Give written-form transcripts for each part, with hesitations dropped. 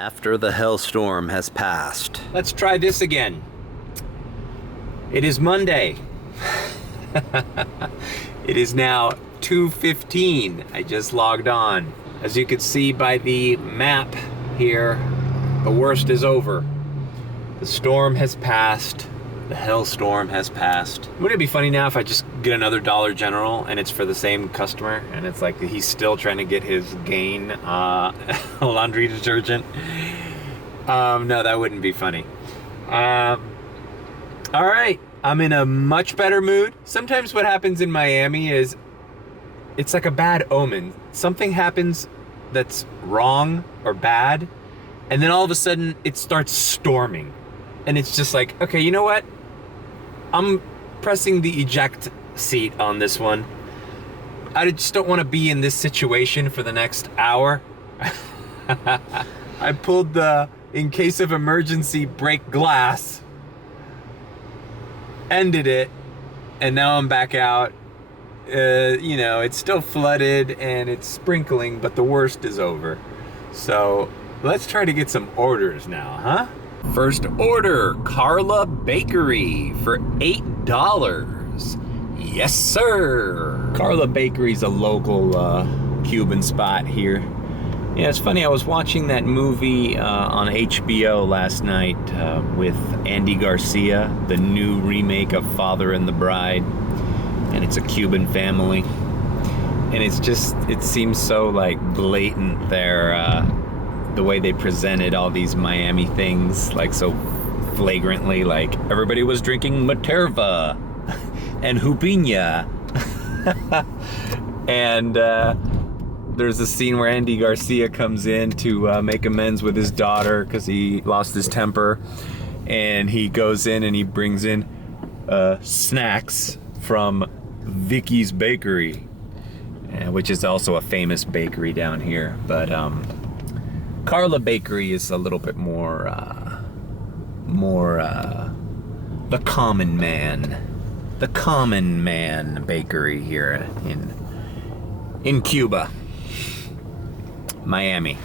After the hailstorm has passed. Let's try this again. It is Monday. It is now 2:15. I just logged on. As you can see by the map here, the worst is over. The storm has passed. The hailstorm has passed. Wouldn't it be funny now if I just get another Dollar General and it's for the same customer and it's like he's still trying to get his Gain laundry detergent? No, that wouldn't be funny. All right, I'm in a much better mood. Sometimes what happens in Miami is it's like a bad omen. Something happens that's wrong or bad, and then all of a sudden it starts storming. And it's just like, okay, you know what? I'm pressing the eject seat on this one. I just don't want to be in this situation for the next hour. I pulled the, in case of emergency, break glass, ended it, and now I'm back out. You know, it's still flooded and it's sprinkling, but the worst is over. So let's try to get some orders now, huh? First order, Carla Bakery for $8. Yes, sir. Carla Bakery's a local Cuban spot here. Yeah, it's funny, I was watching that movie on HBO last night with Andy Garcia, the new remake of Father and the Bride, and it's a Cuban family. And it's just, it seems so like blatant there. The way they presented all these Miami things, like so flagrantly, like everybody was drinking Materva and Hupina. And there's a scene where Andy Garcia comes in to make amends with his daughter because he lost his temper. And he goes in and he brings in snacks from Vicky's Bakery, which is also a famous bakery down here. But Carla Bakery is a little bit more the common man bakery here in Cuba, Miami.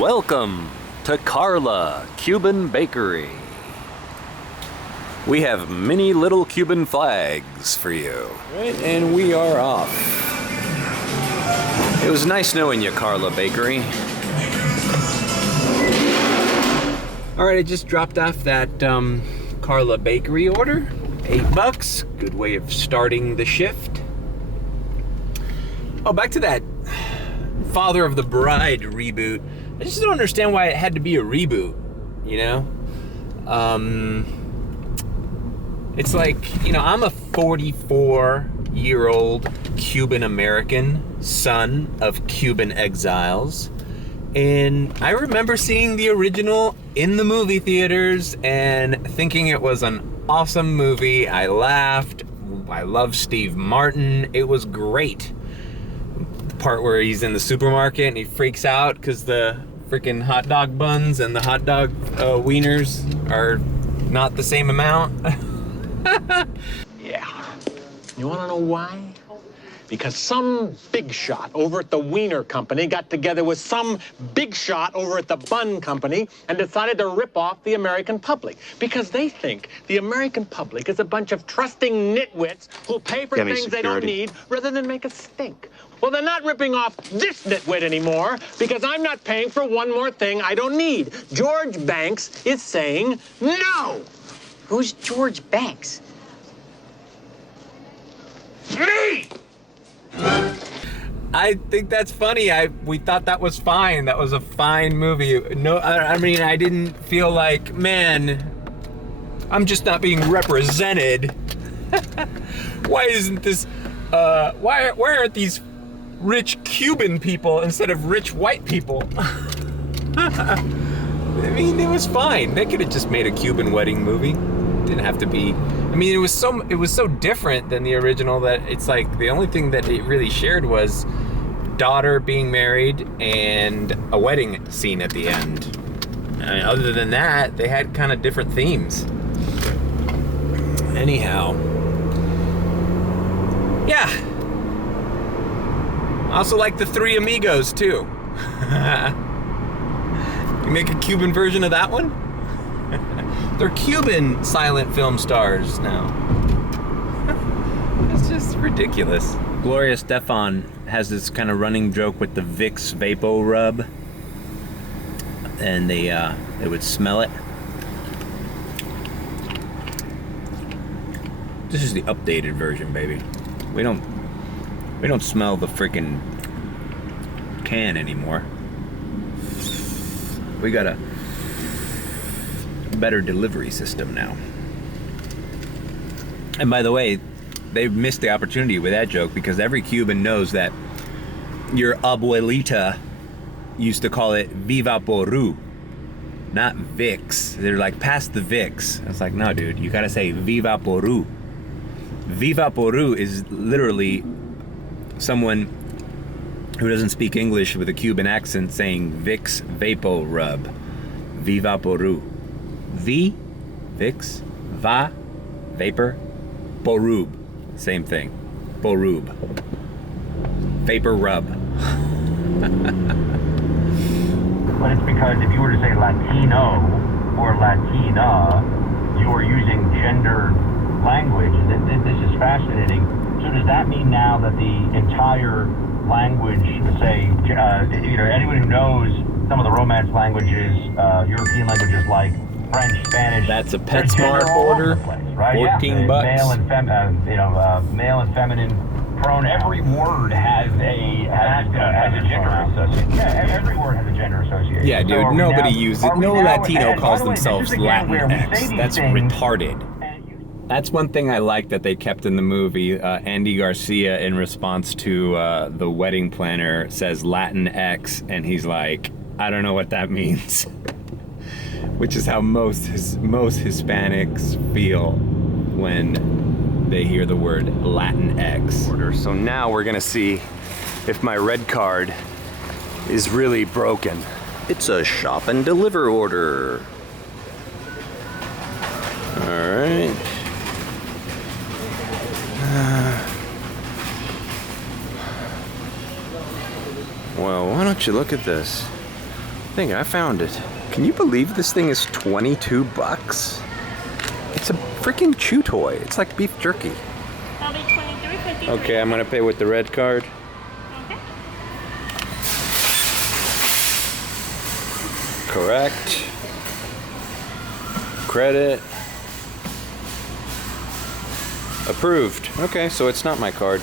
Welcome to Carla Cuban Bakery. We have many little Cuban flags for you. Right, and we are off. It was nice knowing you, Carla Bakery. All right, I just dropped off that Carla Bakery order. $8. Good way of starting the shift. Oh, back to that Father of the Bride reboot. I just don't understand why it had to be a reboot, you know? It's like, you know, I'm a 44-year-old Cuban American, son of Cuban exiles. And I remember seeing the original in the movie theaters and thinking it was an awesome movie. I laughed. I love Steve Martin. It was great. The part where he's in the supermarket and he freaks out because the freaking hot dog buns and the hot dog wieners are not the same amount. Yeah. You want to know why? Because some big shot over at the Wiener Company got together with some big shot over at the Bun Company and decided to rip off the American public. Because they think the American public is a bunch of trusting nitwits who'll pay for things they don't need rather than make a stink. Well, they're not ripping off this nitwit anymore because I'm not paying for one more thing I don't need. George Banks is saying no. Who's George Banks? Me! I think that's funny. We thought that was fine. That was a fine movie. No, I mean, I didn't feel like, man, I'm just not being represented. Why isn't this, why aren't these rich Cuban people instead of rich white people? I mean, it was fine. They could have just made a Cuban wedding movie. It didn't have to be. I mean, it was so different than the original that it's like the only thing that it really shared was daughter being married and a wedding scene at the end. I mean, other than that, they had kind of different themes. Anyhow, yeah. I also like the Three Amigos too. You make a Cuban version of that one? They're Cuban silent film stars now. It's just ridiculous. Gloria Stefan has this kind of running joke with the Vicks Vapo Rub, and they would smell it. This is the updated version, baby. We don't smell the freaking can anymore. We got a better delivery system now. And by the way, they missed the opportunity with that joke because every Cuban knows that your abuelita used to call it Viva Poru, not Vicks. They're like, pass the Vicks. It's like, no, dude, you gotta say Viva Poru. Viva Poru is literally someone who doesn't speak English with a Cuban accent saying Vicks Vapo Rub. Viva Poru. V, Vicks, Va, Vapor, Porub. Same thing. Porub. Vapor Rub. But it's because if you were to say Latino or Latina, you are using gendered language. This is fascinating. So does that mean now that the entire language, say, anyone who knows some of the Romance languages, European languages like French, Spanish. That's a PetSmart order. Right? $14. Male and feminine pronoun. Every word has a gender association. Yeah, every word has a gender association. Yeah, dude. So Nobody uses. No Latino calls themselves Latinx. That's retarded. That's one thing I like that they kept in the movie. Andy Garcia, in response to the wedding planner, says Latinx, and he's like, I don't know what that means. Which is how most Hispanics feel when they hear the word Latinx. So now we're gonna see if my red card is really broken. It's a shop and deliver order. All right. Well, why don't you look at this? I think I found it. Can you believe this thing is 22 bucks? It's a freaking chew toy. It's like beef jerky. That'll be 23.53. Okay, I'm gonna pay with the red card. Okay. Correct. Credit. Approved. Okay, so it's not my card.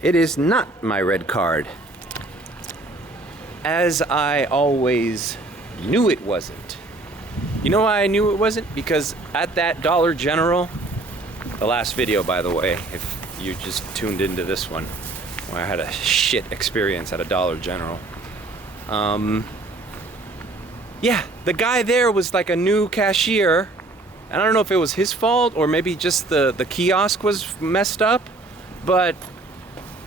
It is not my red card. As I always knew it wasn't. You know why I knew it wasn't? Because at that Dollar General, the last video, by the way, if you just tuned into this one, where I had a shit experience at a Dollar General. Yeah, the guy there was like a new cashier. And I don't know if it was his fault or maybe just the kiosk was messed up, but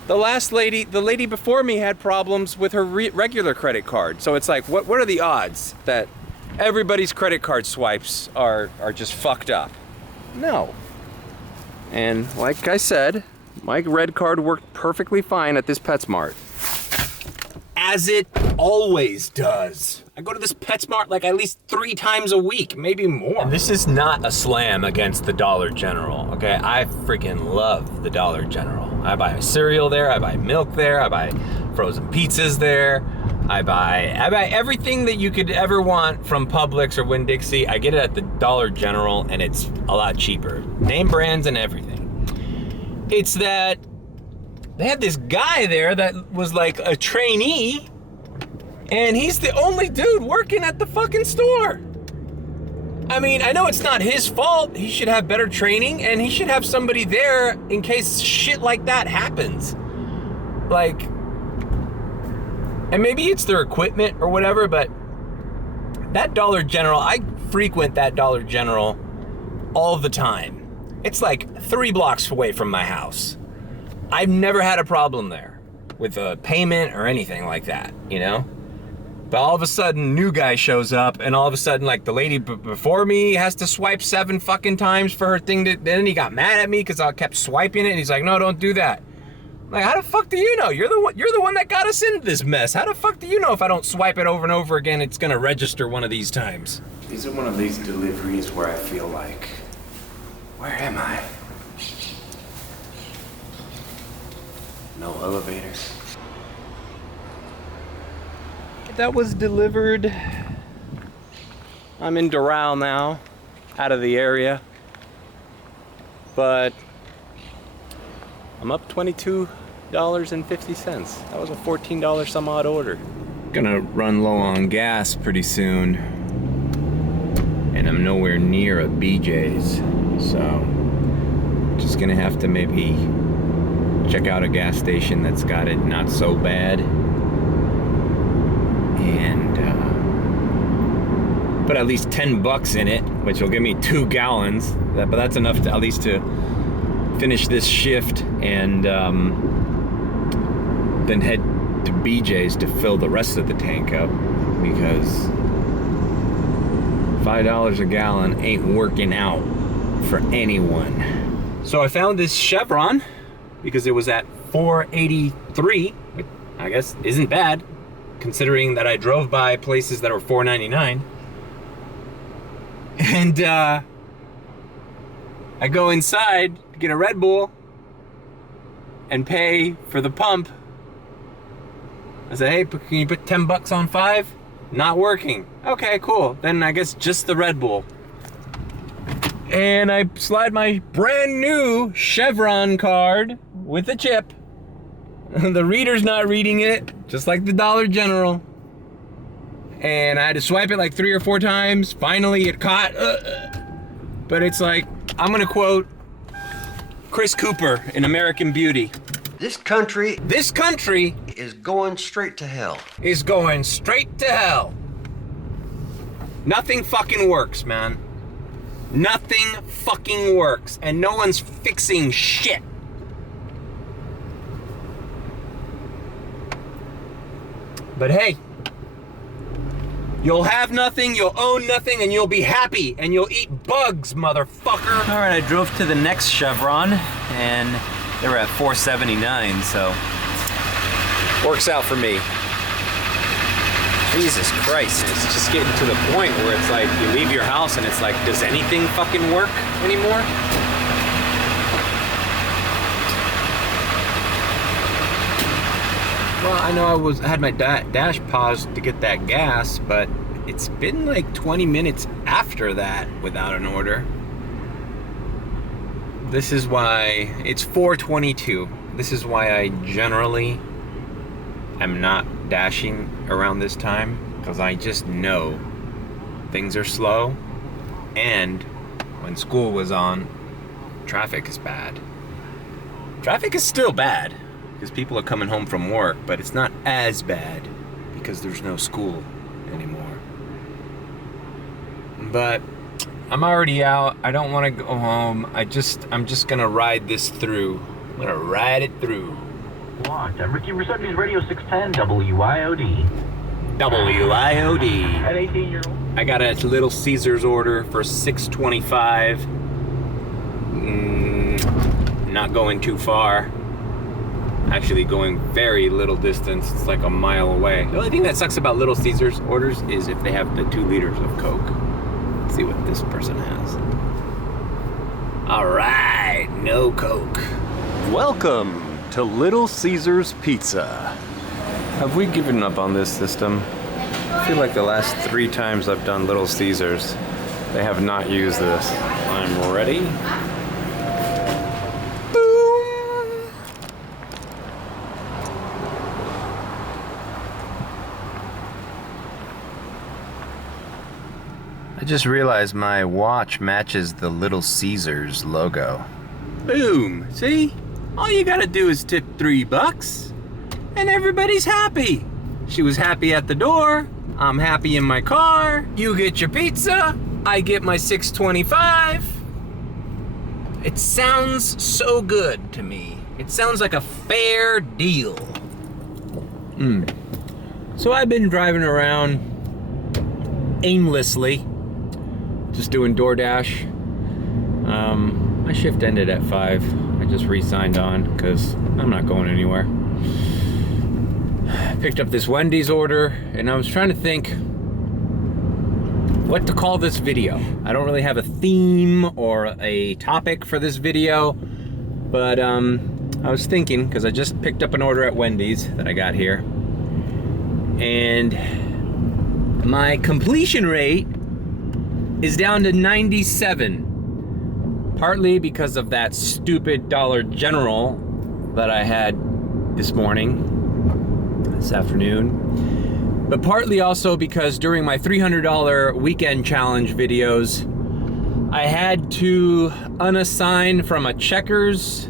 the lady before me had problems with her regular credit card. So it's like, what are the odds that everybody's credit card swipes are just fucked up? No. And like I said, my red card worked perfectly fine at this PetSmart. As it always does. I go to this PetSmart like at least 3 times a week, maybe more. And this is not a slam against the Dollar General, okay? I freaking love the Dollar General. I buy cereal there, I buy milk there, I buy frozen pizzas there, I buy everything that you could ever want from Publix or Winn-Dixie. I get it at the Dollar General and it's a lot cheaper. Name brands and everything. It's that they had this guy there that was like a trainee, and he's the only dude working at the fucking store. I mean, I know it's not his fault. He should have better training, and he should have somebody there in case shit like that happens. Like, and maybe it's their equipment or whatever, but that Dollar General, I frequent that Dollar General all the time. It's like 3 blocks away from my house. I've never had a problem there with a payment or anything like that, you know? But all of a sudden, new guy shows up, and all of a sudden, like, the lady before me has to swipe 7 fucking times for her thing. Then he got mad at me because I kept swiping it, and he's like, no, don't do that. Like, how the fuck do you know? You're the one that got us into this mess. How the fuck do you know if I don't swipe it over and over again, it's gonna register one of these times? These are one of these deliveries where I feel like, where am I? No elevator. That was delivered. I'm in Doral now, out of the area. But I'm up $22.50. That was a $14 some odd order. Gonna run low on gas pretty soon. And I'm nowhere near a BJ's. So just gonna have to maybe check out a gas station that's got it not so bad. And put at least $10 in it, which will give me 2 gallons. But that's enough to at least to finish this shift and then head to BJ's to fill the rest of the tank up, because $5 a gallon ain't working out for anyone. So I found this Chevron because it was at $4.83, which I guess isn't bad considering that I drove by places that were $4.99. And I go inside to get a Red Bull and pay for the pump. I said, hey, can you put $10 on 5? Not working. Okay, cool. Then I guess just the Red Bull. And I slide my brand new Chevron card with a chip. The reader's not reading it, just like the Dollar General. And I had to swipe it like 3 or 4 times. Finally, it caught. But it's like, I'm gonna quote Chris Cooper in American Beauty. This country is going straight to hell. going straight to hell. Nothing fucking works, man. Nothing fucking works. And no one's fixing shit. But hey, you'll have nothing, you'll own nothing, and you'll be happy, and you'll eat bugs, motherfucker. All right, I drove to the next Chevron, and they were at $4.79, so works out for me. Jesus Christ, it's just getting to the point where it's like you leave your house and it's like, does anything fucking work anymore? Well, I know I had my dash paused to get that gas, but it's been like 20 minutes after that without an order. This is why it's 4:22. This is why I generally am not dashing around this time, because I just know things are slow, and when school was on, traffic is bad. Traffic is still bad because people are coming home from work, but it's not as bad because there's no school anymore. But I'm already out. I don't want to go home. I'm just gonna ride this through. I'm gonna ride it through. Locked. I'm Ricky Receptions Radio 610 WIOD. WIOD. At 18-year-old. I got a Little Caesars order for $6.25. Not going too far. Actually going very little distance. It's like a mile away. The only thing that sucks about Little Caesars orders is if they have the 2 liters of Coke. Let's see what this person has. All right, no Coke. Welcome to Little Caesars Pizza. Have we given up on this system? I feel like the last 3 times I've done Little Caesars, they have not used this. I'm ready. I just realized my watch matches the Little Caesars logo. Boom! See? All you gotta do is tip $3 and everybody's happy. She was happy at the door, I'm happy in my car, you get your pizza, I get my $6.25. It sounds so good to me. It sounds like a fair deal. So I've been driving around aimlessly, just doing DoorDash. My shift ended at 5. I just re-signed on because I'm not going anywhere. Picked up this Wendy's order, and I was trying to think what to call this video. I don't really have a theme or a topic for this video, but I was thinking, because I just picked up an order at Wendy's that I got here, and my completion rate is down to 97. Partly because of that stupid Dollar General that I had this afternoon. But partly also because during my $300 weekend challenge videos, I had to unassign from a Checkers,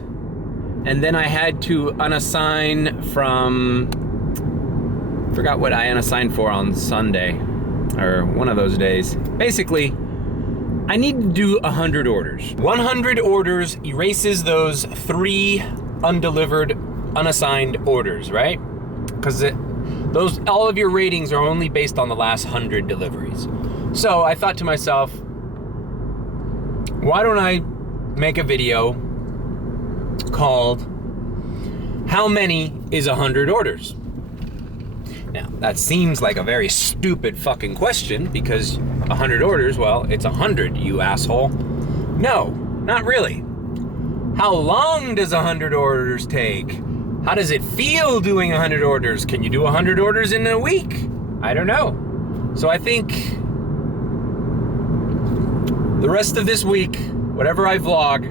and then I had to unassign from, forgot what I unassigned for on Sunday, or one of those days. Basically, I need to do 100 orders. 100 orders erases those 3 undelivered, unassigned orders, right? Because all of your ratings are only based on the last 100 deliveries. So I thought to myself, why don't I make a video called "How Many is 100 Orders?" Now, that seems like a very stupid fucking question, because 100 orders, well, it's 100, you asshole. No, not really. How long does 100 orders take? How does it feel doing 100 orders? Can you do 100 orders in a week? I don't know. So I think the rest of this week, whatever I vlog,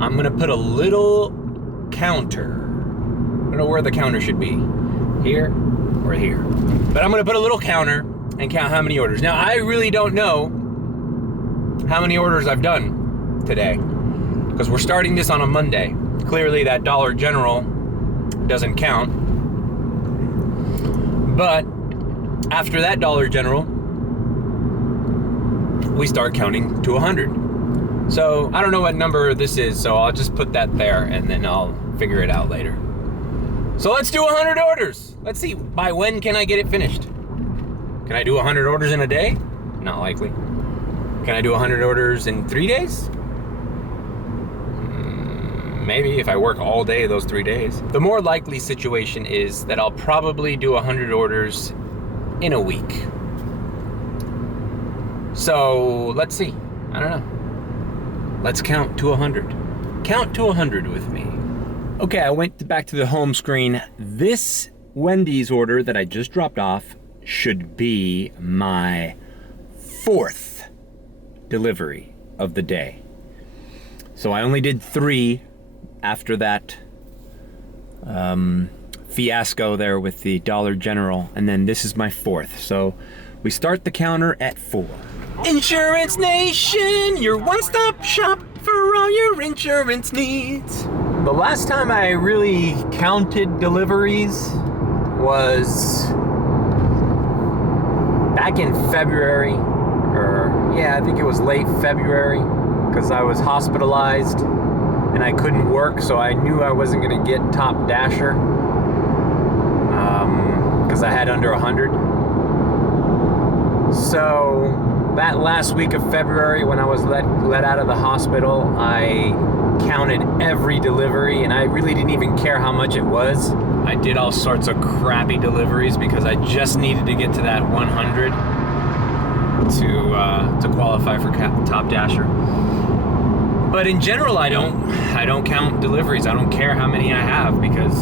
I'm gonna put a little counter. I don't know where the counter should be. Here or here. But I'm gonna put a little counter and count how many orders. Now, I really don't know how many orders I've done today, because we're starting this on a Monday. Clearly that Dollar General doesn't count. But after that Dollar General, we start counting to 100. So I don't know what number this is, so I'll just put that there and then I'll figure it out later. So let's do 100 orders. Let's see, by when can I get it finished? Can I do 100 orders in a day? Not likely. Can I do 100 orders in 3 days? Maybe, if I work all day those 3 days. The more likely situation is that I'll probably do 100 orders in a week. So let's see, I don't know. Let's count to 100. Count to 100 with me. Okay, I went back to the home screen. This Wendy's order that I just dropped off should be my 4th delivery of the day. So I only did 3 after that fiasco there with the Dollar General, and then this is my 4th. So we start the counter at 4. Insurance Nation, your one-stop shop for all your insurance needs. The last time I really counted deliveries was back in February, or yeah, I think it was late February, because I was hospitalized and I couldn't work, so I knew I wasn't gonna get top dasher, because I had under 100. So that last week of February, when I was let out of the hospital, I counted every delivery, and I really didn't even care how much it was. I did all sorts of crappy deliveries because I just needed to get to that 100 to qualify for top dasher. But in general, I don't count deliveries. I don't care how many I have, because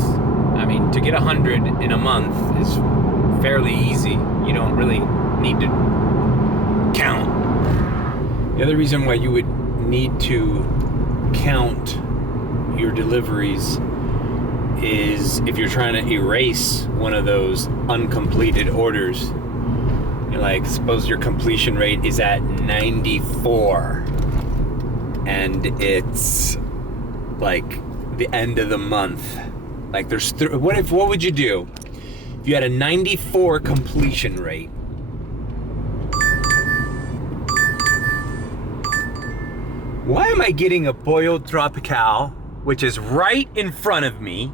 I mean, to get 100 in a month is fairly easy. You don't really need to count. The other reason why you would need to count your deliveries is if you're trying to erase one of those uncompleted orders. You're like, suppose your completion rate is at 94 and it's like the end of the month. Like there's what would you do if you had a 94 completion rate? Why am I getting a Pollo Tropical, which is right in front of me,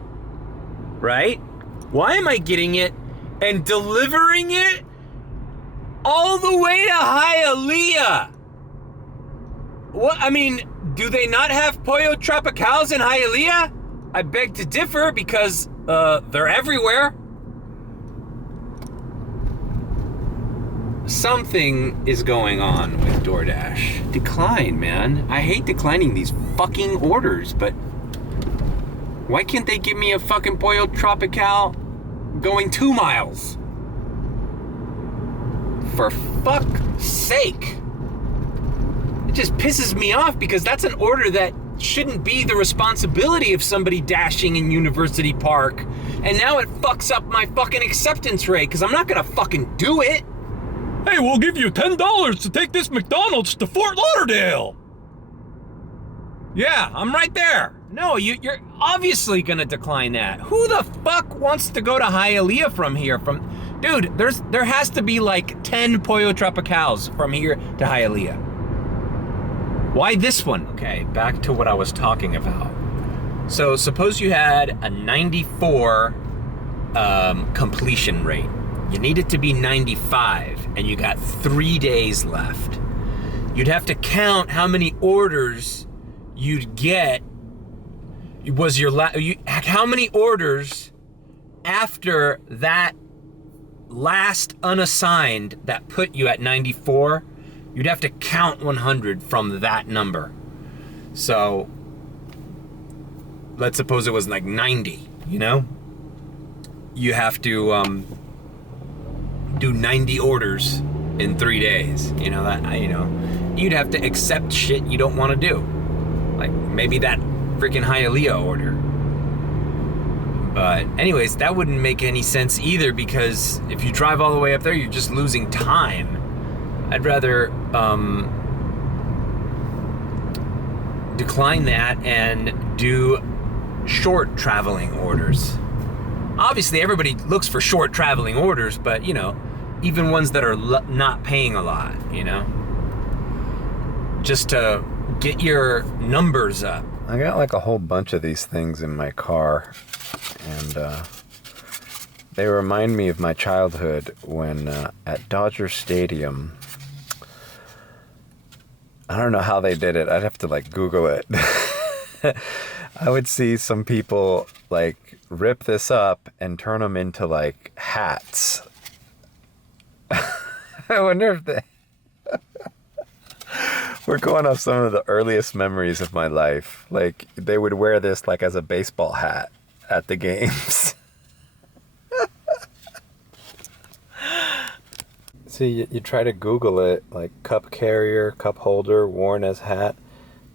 right? Why am I getting it and delivering it all the way to Hialeah? What? I mean, Do they not have Pollo Tropicals in Hialeah? I beg to differ because they're everywhere. Something is going on with DoorDash. Decline, man. I hate declining these fucking orders, but why can't they give me a fucking Pollo Tropical going 2 miles? For fuck's sake. It just pisses me off because that's an order that shouldn't be the responsibility of somebody dashing in University Park. And now it fucks up my fucking acceptance rate because I'm not gonna fucking do it. Hey, we'll give you $10 to take this McDonald's to Fort Lauderdale. Yeah, I'm right there. No, you're obviously gonna decline that. Who the fuck wants to go to Hialeah from here? Dude, there has to be like 10 Pollo Tropicals from here to Hialeah. Why this one? Okay, back to what I was talking about. So suppose you had a 94 completion rate. You need it to be 95, and you got 3 days left. You'd have to count how many orders you'd get. How many orders after that last unassigned that put you at 94? You'd have to count 100 from that number. So let's suppose it was like 90, you know? You have to do 90 orders in 3 days. You know, you'd have to accept shit you don't want to do. Like maybe that freaking Hialeah order. But anyways, that wouldn't make any sense either because if you drive all the way up there, you're just losing time. I'd rather decline that and do short traveling orders. Obviously, everybody looks for short traveling orders, but you know, even ones that are not paying a lot, you know, just to get your numbers up. I got like a whole bunch of these things in my car, and they remind me of my childhood when at Dodger Stadium. I don't know how they did it. I'd have to like Google it. I would see some people like rip this up and turn them into like hats. I wonder if they... We're going off some of the earliest memories of my life. Like they would wear this like as a baseball hat at the games. See, you try to Google it, like cup carrier, cup holder, worn as hat.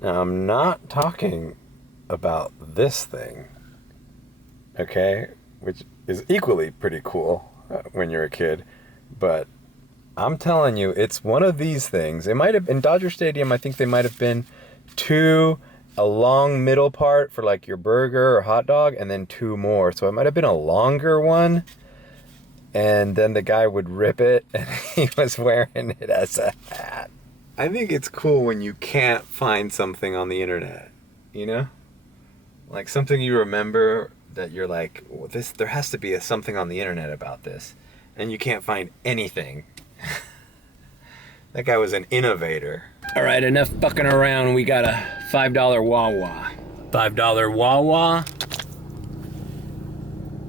Now, I'm not talking about this thing, okay? Which is equally pretty cool when you're a kid. But I'm telling you, it's one of these things. It might have, in Dodger Stadium, I think they might have been two, a long middle part for like your burger or hot dog, and then two more. So it might have been a longer one. And then the guy would rip it, and he was wearing it as a hat. I think it's cool when you can't find something on the internet, you know? Like something you remember that you're like, well, there has to be something on the internet about this. And you can't find anything. That guy was an innovator. All right, enough fucking around. We got a $5 Wawa. $5 Wawa.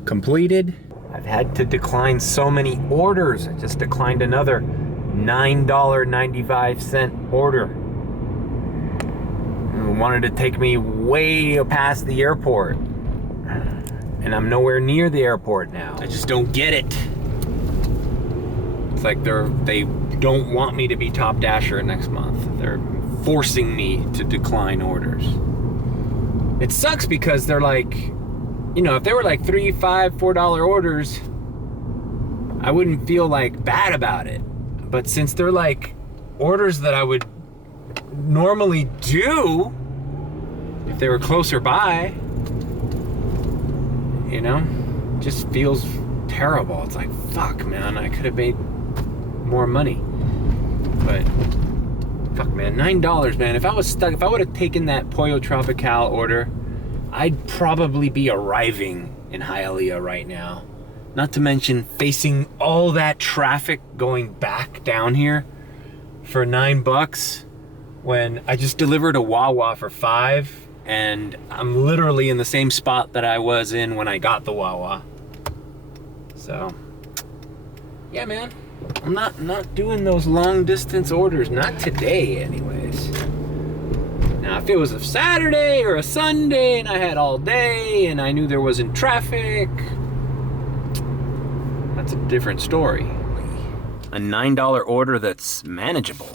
Completed. I've had to decline so many orders. I just declined another $9.95 order. It wanted to take me way past the airport. And I'm nowhere near the airport now. I just don't get it. It's like they don't want me to be top dasher next month. They're forcing me to decline orders. It sucks because they're like, you know, if they were like $3, $5, $4 orders, I wouldn't feel like bad about it. But since they're like orders that I would normally do if they were closer by, you know, it just feels terrible. It's like, fuck, man, I could have made more money. But fuck, man, $9, man. If I would have taken that Pollo Tropical order, I'd probably be arriving in Hialeah right now. Not to mention facing all that traffic going back down here for $9. when I just delivered a Wawa for $5, and I'm literally in the same spot that I was in when I got the Wawa. So, yeah, man, I'm not doing those long distance orders, not today anyways. Now, if it was a Saturday or a Sunday and I had all day and I knew there wasn't traffic, that's a different story. A $9 order that's manageable.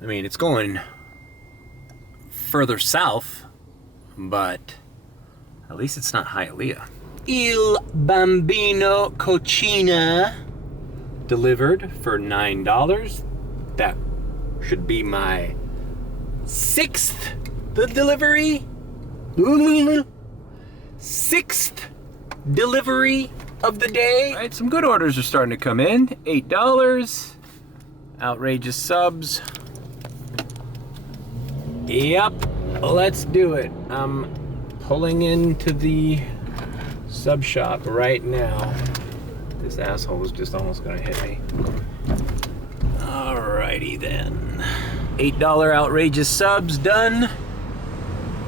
I mean, it's going further south, but at least it's not Hialeah. Il Bambino Cucina delivered for $9. That should be my 6th delivery. 6th delivery of the day. All right, some good orders are starting to come in. $8. Outrageous subs. Yep, let's do it. I'm pulling into the sub shop right now. This asshole was just almost gonna hit me. Alrighty then. $8 outrageous subs done.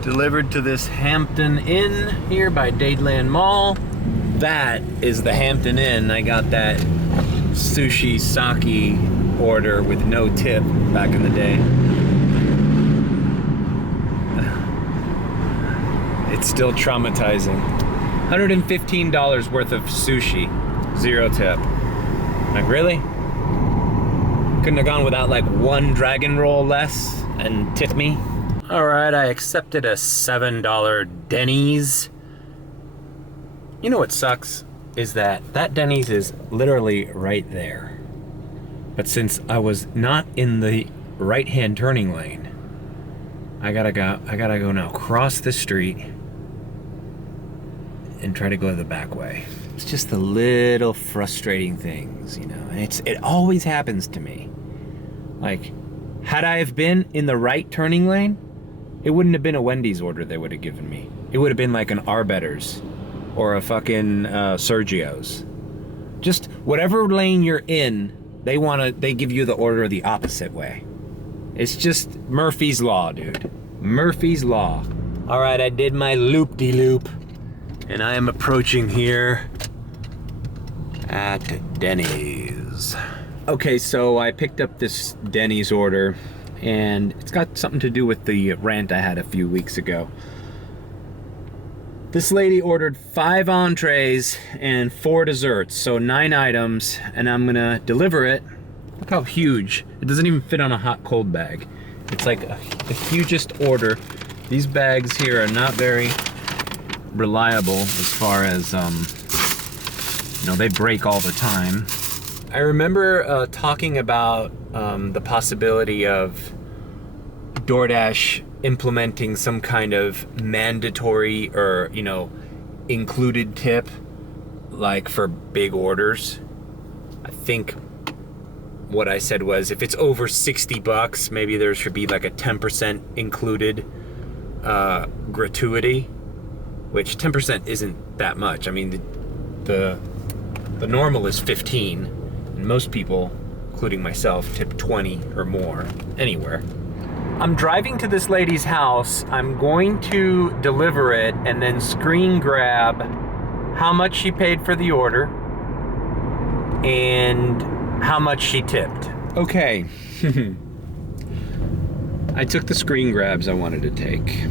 Delivered to this Hampton Inn here by Dadeland Mall. That is the Hampton Inn. I got that sushi sake order with no tip back in the day. It's still traumatizing. $115 worth of sushi, 0 tip. Like, really? Couldn't have gone without like 1 dragon roll less and tip me? All right, I accepted a $7 Denny's. You know what sucks? Is that Denny's is literally right there. But since I was not in the right-hand turning lane, I gotta go now, cross the street and try to go the back way. It's just the little frustrating things, you know. It always happens to me. Like, had I have been in the right turning lane, it wouldn't have been a Wendy's order they would have given me. It would have been like an Arbetter's or a fucking Sergio's. Just whatever lane you're in, they give you the order the opposite way. It's just Murphy's Law, dude. Murphy's Law. All right, I did my loop-de-loop, and I am approaching here at Denny's. Okay, so I picked up this Denny's order, and it's got something to do with the rant I had a few weeks ago. This lady ordered 5 entrees and 4 desserts, so 9 items, and I'm gonna deliver it. Look how huge. It doesn't even fit on a hot cold bag. It's like the hugest order. These bags here are not very reliable as far as, they break all the time. I remember talking about the possibility of DoorDash implementing some kind of mandatory or, included tip, like for big orders. I think what I said was if it's over $60, maybe there should be like a 10% included gratuity, which 10% isn't that much. I mean, the normal is 15, and most people, including myself, tip 20 or more anywhere. I'm driving to this lady's house. I'm going to deliver it and then screen grab how much she paid for the order and how much she tipped. Okay. I took the screen grabs I wanted to take.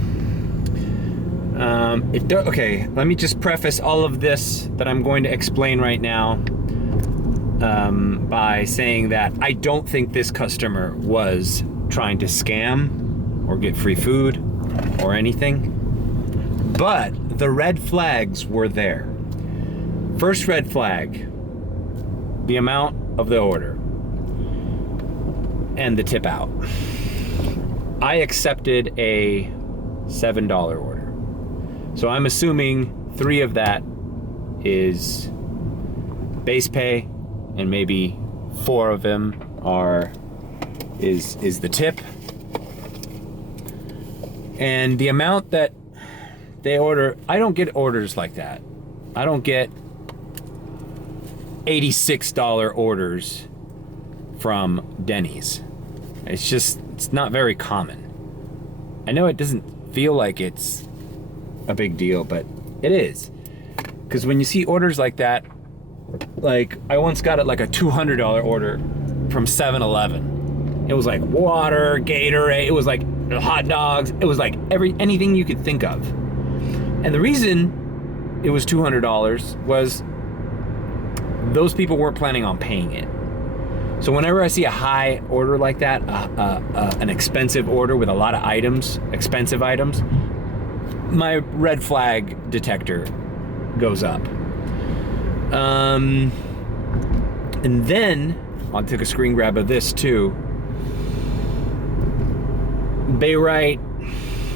Okay, let me just preface all of this that I'm going to explain right now by saying that I don't think this customer was trying to scam or get free food or anything, but the red flags were there. First red flag, the amount of the order and the tip out. I accepted a $7 order, so I'm assuming 3 of that is base pay and maybe 4 of them is the tip. And the amount that they order, I don't get orders like that. I don't get $86 orders from Denny's. It's not very common. I know it doesn't feel like it's a big deal, but it is. Because when you see orders like that, like I once got like a $200 order from 7-Eleven. It was like water, Gatorade, it was like hot dogs, it was like anything you could think of. And the reason it was $200 was those people weren't planning on paying it. So whenever I see a high order like that, an expensive order with a lot of items, expensive items, my red flag detector goes up. And then, I'll take a screen grab of this too. They write,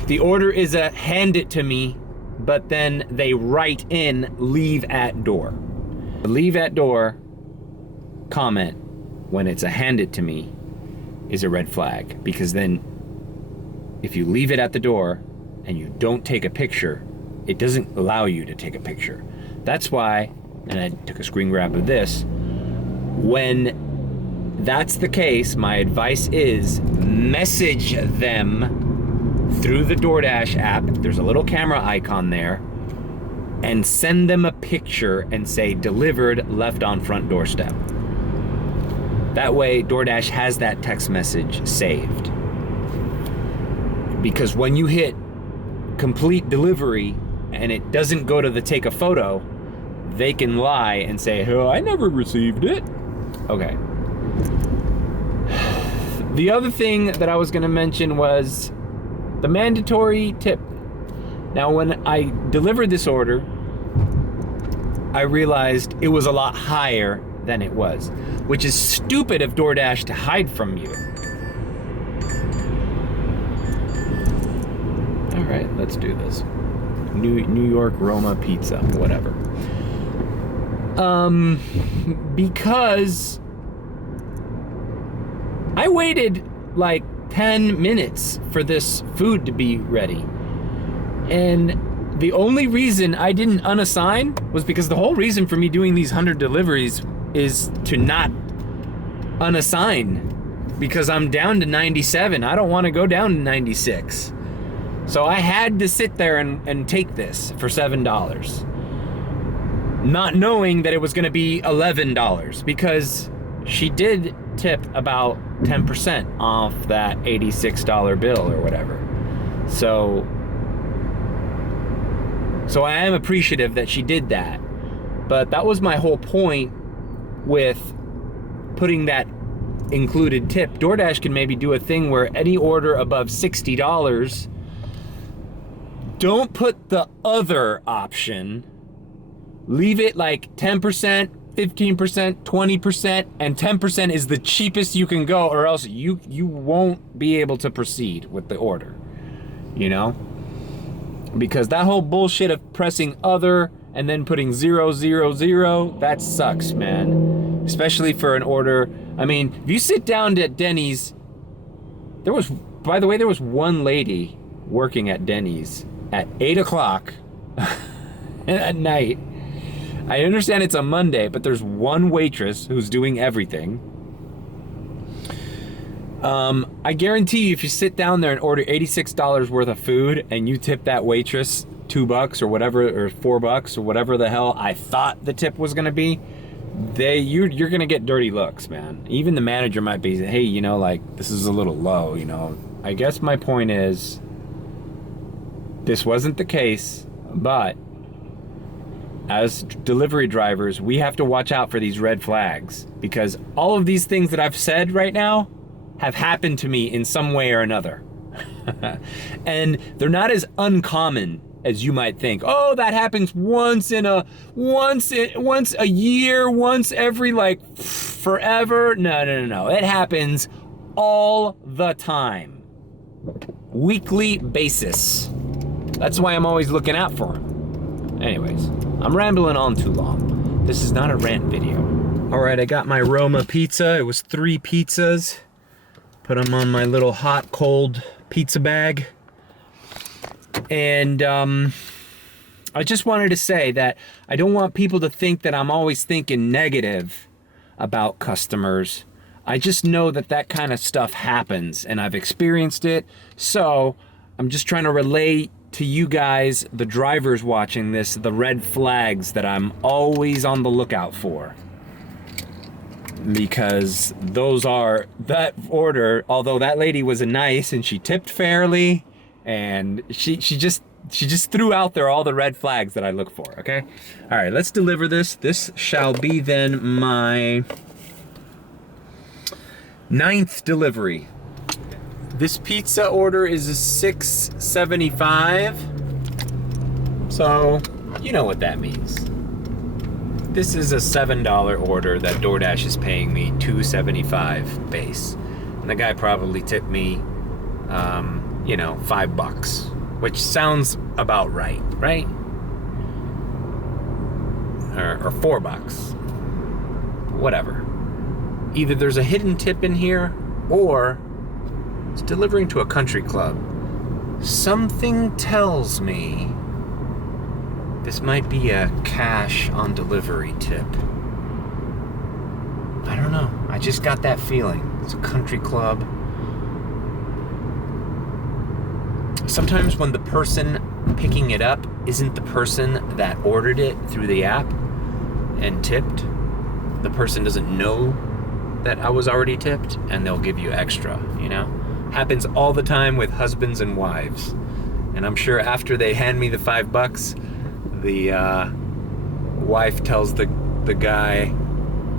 the order is a hand it to me, but then they write in leave at door. The leave at door comment when it's a hand it to me is a red flag, because then if you leave it at the door and you don't take a picture, it doesn't allow you to take a picture. That's why, and I took a screen grab of this, when that's the case, my advice is message them through the DoorDash app. There's a little camera icon there, and send them a picture and say delivered, left on front doorstep. That way DoorDash has that text message saved. Because when you hit complete delivery and it doesn't go to the take a photo, they can lie and say, oh, I never received it. Okay. The other thing that I was gonna mention was the mandatory tip. Now, when I delivered this order, I realized it was a lot higher than it was, which is stupid of DoorDash to hide from you. All right, let's do this. New York Roma pizza, whatever. Because I waited like 10 minutes for this food to be ready. And the only reason I didn't unassign was because the whole reason for me doing these 100 deliveries is to not unassign, because I'm down to 97. I don't want to go down to 96. So I had to sit there and take this for $7. Not knowing that it was going to be $11, because she did tip about 10% off that $86 bill or whatever. So I am appreciative that she did that. But that was my whole point with putting that included tip. DoorDash can maybe do a thing where any order above $60, don't put the other option. Leave it like 10%, 15%, 20%, and 10% is the cheapest you can go, or else you won't be able to proceed with the order, you know? Because that whole bullshit of pressing other and then putting 000, that sucks, man. Especially for an order. I mean, if you sit down at Denny's, by the way, there was one lady working at Denny's at 8 o'clock at night. I understand it's a Monday, but there's one waitress who's doing everything. I guarantee you, if you sit down there and order $86 worth of food and you tip that waitress $2 or whatever, or $4 or whatever the hell I thought the tip was gonna be, you're gonna get dirty looks, man. Even the manager might be, hey, you know, like, this is a little low, you know. I guess my point is, this wasn't the case, but as delivery drivers, we have to watch out for these red flags, because all of these things that I've said right now have happened to me in some way or another. And they're not as uncommon as you might think. Oh, that happens once a year, once every like forever. No. It happens all the time. Weekly basis. That's why I'm always looking out for them. Anyways, I'm rambling on too long. This is not a rant video. All right, I got my Roma pizza. It was 3 pizzas. Put them on my little hot, cold pizza bag. And I just wanted to say that I don't want people to think that I'm always thinking negative about customers. I just know that that kind of stuff happens, and I've experienced it. So I'm just trying to relay to you guys, the drivers watching this, the red flags that I'm always on the lookout for. Because those are, that order, although that lady was nice and she tipped fairly, and she just threw out there all the red flags that I look for, okay? All right, let's deliver this. This shall be then my 9th delivery. This pizza order is a $6.75. So, you know what that means. This is a $7 order that DoorDash is paying me $2.75 base. And the guy probably tipped me, you know, $5, which sounds about right? Or $4. Whatever. Either there's a hidden tip in here, or it's delivering to a country club. Something tells me this might be a cash on delivery tip. I don't know. I just got that feeling. It's a country club. Sometimes when the person picking it up isn't the person that ordered it through the app and tipped, the person doesn't know that I was already tipped, and they'll give you extra, you know? Happens all the time with husbands and wives. And I'm sure after they hand me the $5, the wife tells the guy,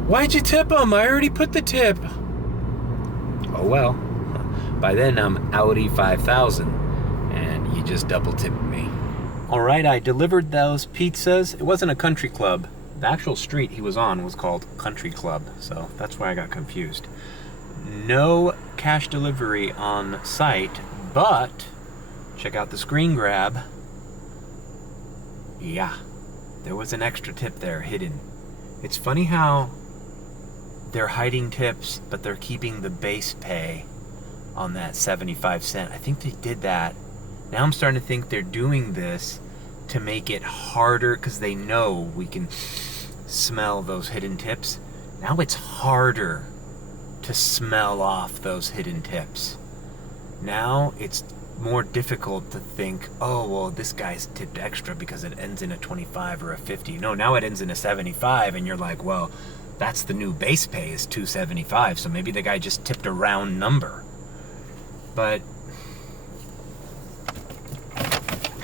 "Why'd you tip him? I already put the tip." Oh well. By then I'm Audi 5000, and you just double tipped me. All right, I delivered those pizzas. It wasn't a country club. The actual street he was on was called Country Club, so that's why I got confused. No cash delivery on site, but check out the screen grab. Yeah, there was an extra tip there hidden. It's funny how they're hiding tips, but they're keeping the base pay on that 75 cent. I think they did that. Now I'm starting to think they're doing this to make it harder, because they know we can smell those hidden tips. Now it's harder to smell off those hidden tips. Now it's more difficult to think, oh, well, this guy's tipped extra because it ends in a 25 or a 50. No, now it ends in a 75, and you're like, well, that's the new base pay is $2.75, so maybe the guy just tipped a round number. But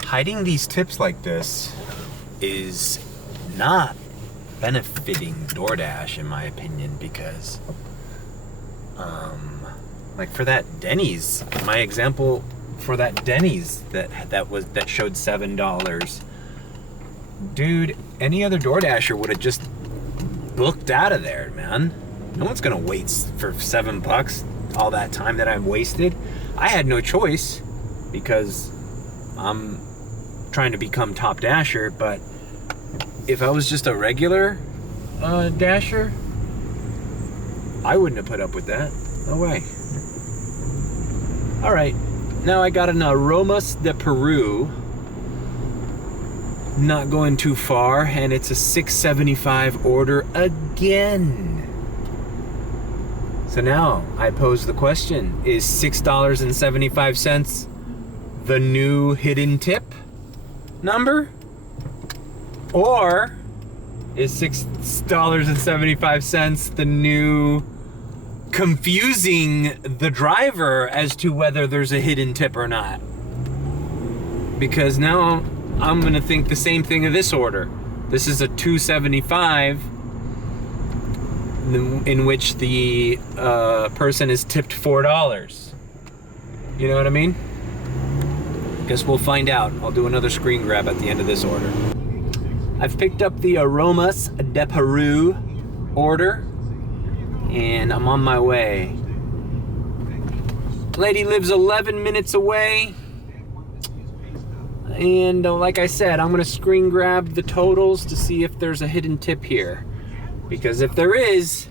hiding these tips like this is not benefiting DoorDash, in my opinion, because like for that Denny's, my example for that Denny's that showed $7, dude, any other DoorDasher would have just booked out of there, man. No one's gonna wait for $7 all that time that I've wasted. I had no choice because I'm trying to become top dasher, but if I was just a regular dasher, I wouldn't have put up with that. No way. All right, now I got an Aromas de Peru. Not going too far, and it's a $6.75 order again. So now I pose the question, is $6.75 the new hidden tip number? Or is $6.75 the new confusing the driver as to whether there's a hidden tip or not? Because now I'm gonna think the same thing of this order. This is a $2.75 in which the person is tipped $4. You know what I mean? Guess we'll find out. I'll do another screen grab at the end of this order. I've picked up the Aromas de Peru order, and I'm on my way. Lady lives 11 minutes away. And like I said, I'm gonna screen grab the totals to see if there's a hidden tip here. Because if there is,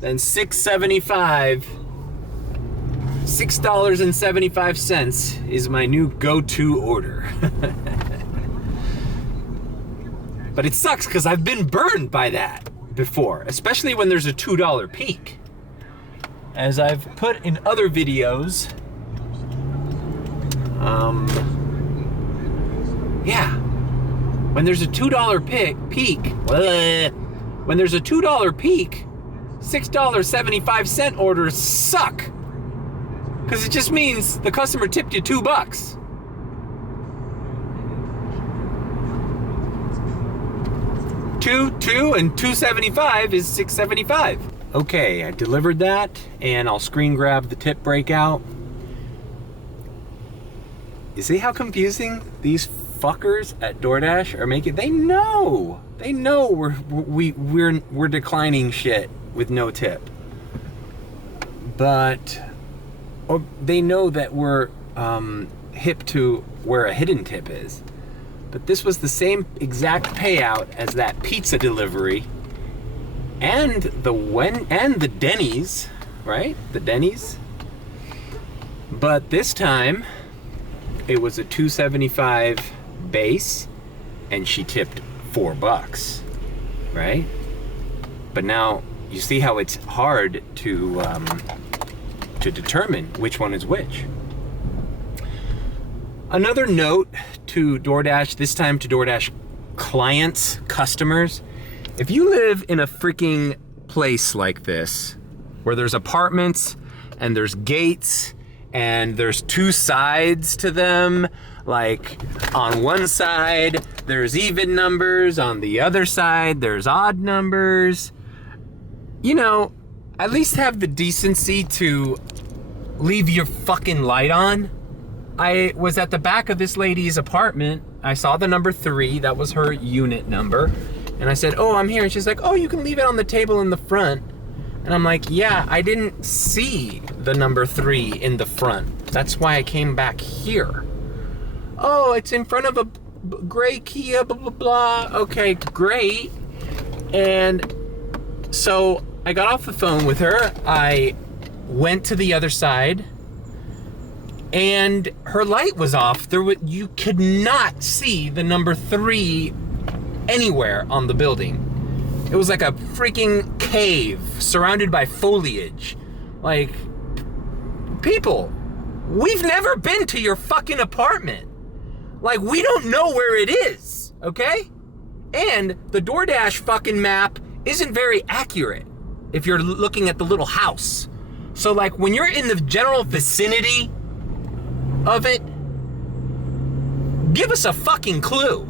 then $6.75 is my new go-to order. But it sucks because I've been burned by that before, especially when there's a $2 peak. as I've put in other videos, yeah, when there's a $2 peak, when there's a $2 peak, $6.75 orders suck. Because it just means the customer tipped you $2. $2 and $2.75 is $6.75. Okay, I delivered that, and I'll screen grab the tip breakout. You see how confusing these fuckers at DoorDash are making? They know we're declining shit with no tip, but they know that we're hip to where a hidden tip is. But this was the same exact payout as that pizza delivery and the Denny's, right? The Denny's. But this time it was a $2.75 base, and she tipped $4, right? But now you see how it's hard to determine which one is which. Another note to DoorDash, this time to DoorDash clients, customers. If you live in a freaking place like this, where there's apartments and there's gates and there's two sides to them, like on one side there's even numbers, on the other side there's odd numbers, you know, at least have the decency to leave your fucking light on. I was at the back of this lady's apartment. I saw the number 3, that was her unit number. And I said, oh, I'm here. And she's like, oh, you can leave it on the table in the front. And I'm like, yeah, I didn't see the number 3 in the front. That's why I came back here. Oh, it's in front of a gray Kia, blah, blah, blah. Okay, great. And so I got off the phone with her. I went to the other side, and her light was off. You could not see the number 3 anywhere on the building. It was like a freaking cave surrounded by foliage. Like, people, we've never been to your fucking apartment. Like, we don't know where it is, okay? And the DoorDash fucking map isn't very accurate if you're looking at the little house. So like, when you're in the general vicinity of it, give us a fucking clue,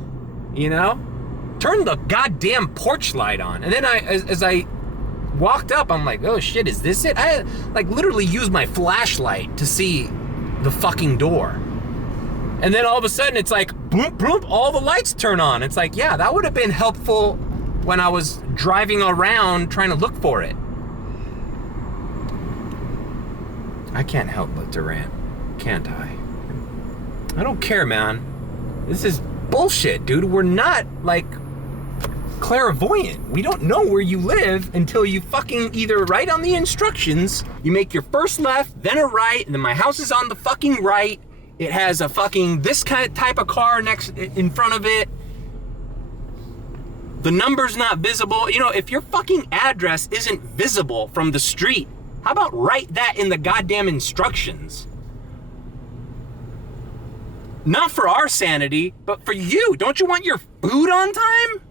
you know? Turn the goddamn porch light on. And then as I walked up, I'm like, oh shit, is this it? I like literally used my flashlight to see the fucking door. And then all of a sudden it's like, boom, boom, all the lights turn on. It's like, yeah, that would have been helpful when I was driving around trying to look for it. I can't help but to rant, can't I? I don't care, man. This is bullshit, dude. We're not like clairvoyant. We don't know where you live until you fucking either write on the instructions, you make your first left, then a right, and then my house is on the fucking right. It has a fucking this kind of type of car in front of it. The number's not visible. You know, if your fucking address isn't visible from the street, how about write that in the goddamn instructions? Not for our sanity, but for you. Don't you want your food on time?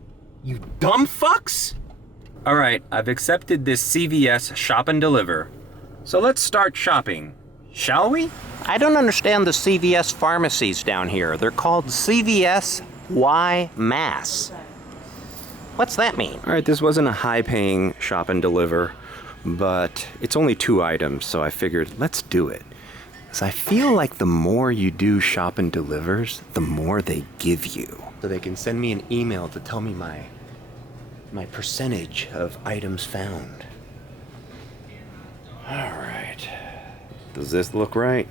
You dumb fucks. All right, I've accepted this CVS shop and deliver. So let's start shopping, shall we? I don't understand the CVS pharmacies down here. They're called CVS Y Mass. What's that mean? All right, this wasn't a high-paying shop and deliver, but it's only 2 items, so I figured let's do it. Because I feel like the more you do shop and delivers, the more they give you. So they can send me an email to tell me my percentage of items found. All right. Does this look right?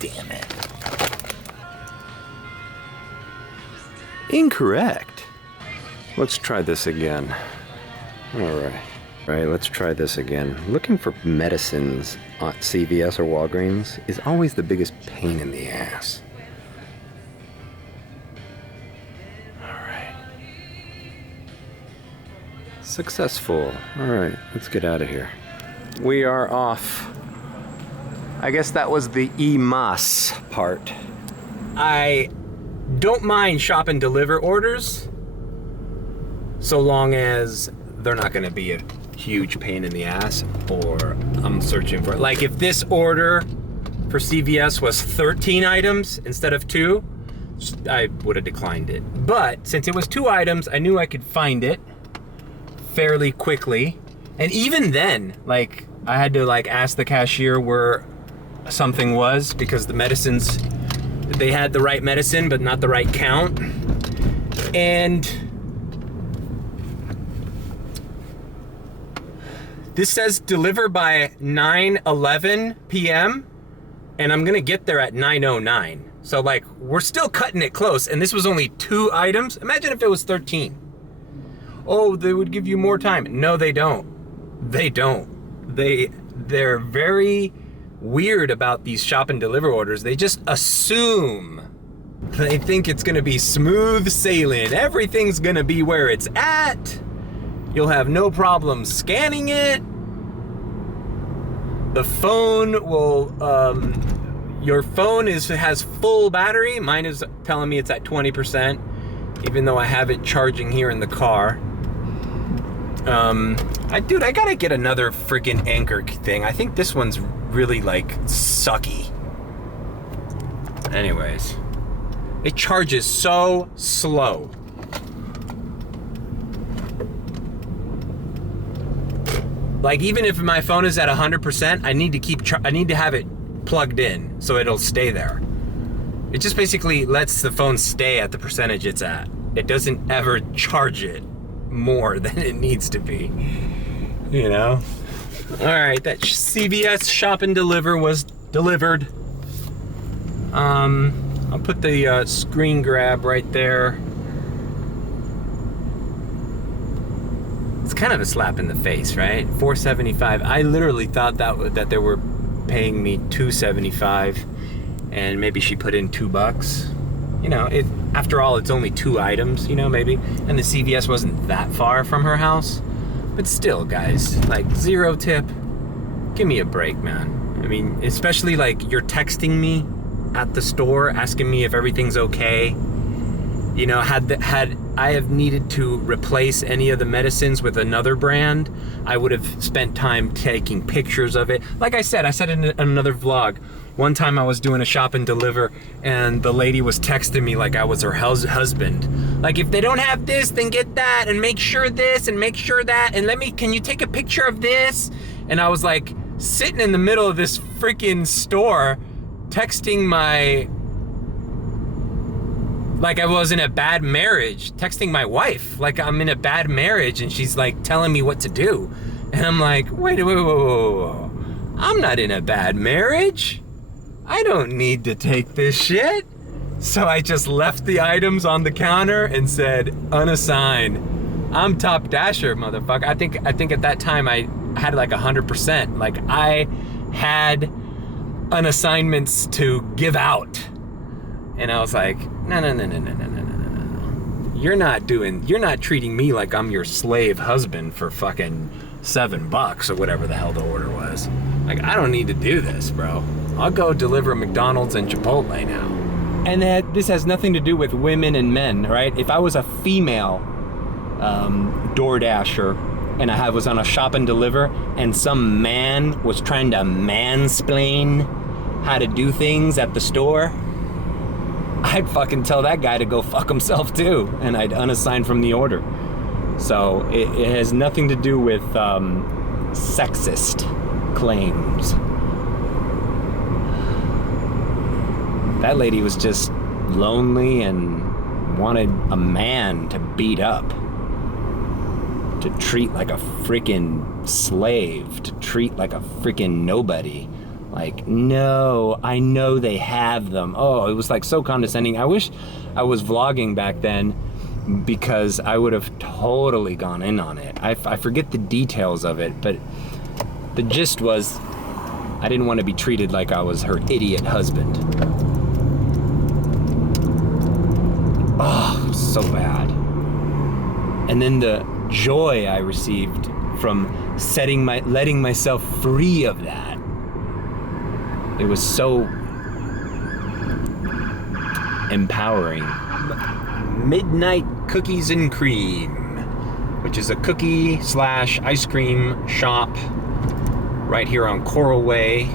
Damn it. Incorrect. Let's try this again. All right, let's try this again. Looking for medicines at CVS or Walgreens is always the biggest pain in the ass. All right. successful. All right, let's get out of here. We are off. I guess that was the EMAS part. I don't mind shop and deliver orders so long as they're not gonna be a huge pain in the ass or I'm searching for it. Like if this order for CVS was 13 items instead of 2, I would have declined it. But since it was 2 items, I knew I could find it fairly quickly. And even then, like I had to like ask the cashier where something was because the medicines, they had the right medicine but not the right count. And this says deliver by 9:11 p.m. and I'm gonna get there at 9:09. So like we're still cutting it close, and this was only 2 items. Imagine if it was 13. Oh, they would give you more time. No, they don't. They don't. They're very weird about these shop and deliver orders. They just assume. They think it's gonna be smooth sailing. Everything's gonna be where it's at. You'll have no problem scanning it. The phone will, your phone has full battery. Mine is telling me it's at 20%, even though I have it charging here in the car. Dude, I gotta get another freaking Anchor thing. I think this one's really like sucky. Anyways, it charges so slow. Like even if my phone is at 100%, I need to have it plugged in so it'll stay there. It just basically lets the phone stay at the percentage it's at. It doesn't ever charge it more than it needs to be, you know? All right, that CVS shop and deliver was delivered. I'll put the screen grab right there. It's kind of a slap in the face, right? $4.75. I literally thought that they were paying me $2.75, and maybe she put in $2. You know, after all, it's only 2 items, you know, maybe. And the CVS wasn't that far from her house. But still, guys, like 0 tip. Give me a break, man. I mean, especially like you're texting me at the store asking me if everything's okay. You know, had I have needed to replace any of the medicines with another brand, I would have spent time taking pictures of it. Like I said in another vlog, one time I was doing a shop and deliver and the lady was texting me like I was her husband. Like, if they don't have this, then get that, and make sure this, and make sure that, and can you take a picture of this? And I was like sitting in the middle of this freaking store texting like I was in a bad marriage, texting my wife like I'm in a bad marriage, and she's like telling me what to do. And I'm like, wait, I'm not in a bad marriage. I don't need to take this shit. So I just left the items on the counter and said, unassigned. I'm Top Dasher, motherfucker. I think at that time I had like 100%. Like I had unassignments to give out. And I was like, no. You're not treating me like I'm your slave husband for fucking $7 or whatever the hell the order was. Like, I don't need to do this, bro. I'll go deliver McDonald's and Chipotle now. And this has nothing to do with women and men, right? If I was a female DoorDasher and I was on a shop and deliver and some man was trying to mansplain how to do things at the store, I'd fucking tell that guy to go fuck himself too, and I'd unassign from the order. So it has nothing to do with sexist claims. That lady was just lonely and wanted a man to beat up, to treat like a freaking slave, to treat like a freaking nobody. Like, no, I know they have them. Oh, it was like so condescending. I wish I was vlogging back then, because I would have totally gone in on it. I forget the details of it, but the gist was I didn't want to be treated like I was her idiot husband. Oh, so bad. And then the joy I received from letting myself free of that. It was so empowering. Midnight Cookies and Cream, which is a cookie / ice cream shop right here on Coral Way.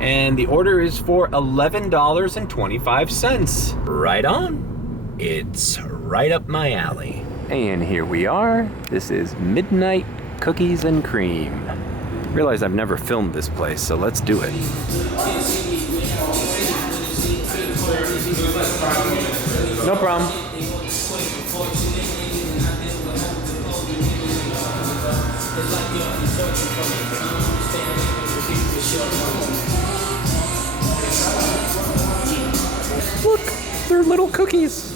And the order is for $11.25. Right on. It's right up my alley. And here we are. This is Midnight Cookies and Cream. Realize I've never filmed this place, so let's do it. No problem. Look, they're little cookies.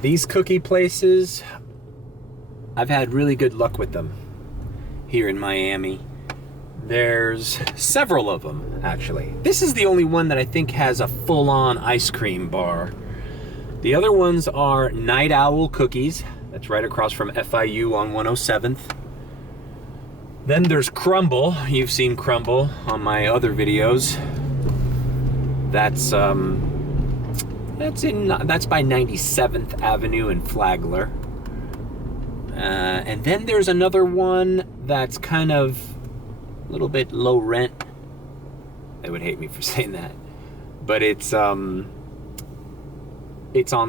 These cookie places, I've had really good luck with them here in Miami. There's several of them, actually. This is the only one that I think has a full-on ice cream bar. The other ones are Night Owl Cookies. That's right across from FIU on 107th. Then there's Crumble. You've seen Crumble on my other videos. That's by 97th Avenue in Flagler. And then there's another one that's kind of a little bit low rent. They would hate me for saying that. But it's on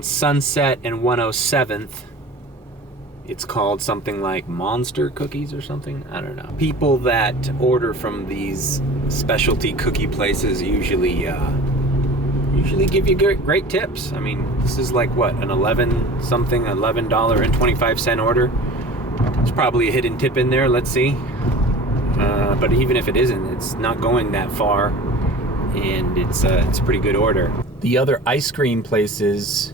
Sunset and 107th. It's called something like Monster Cookies or something. I don't know. People that order from these specialty cookie places usually give you great tips. I mean, this is like what, an $11.25 order. There's probably a hidden tip in there. Let's see. But even if it isn't, it's not going that far, and it's a pretty good order. The other ice cream places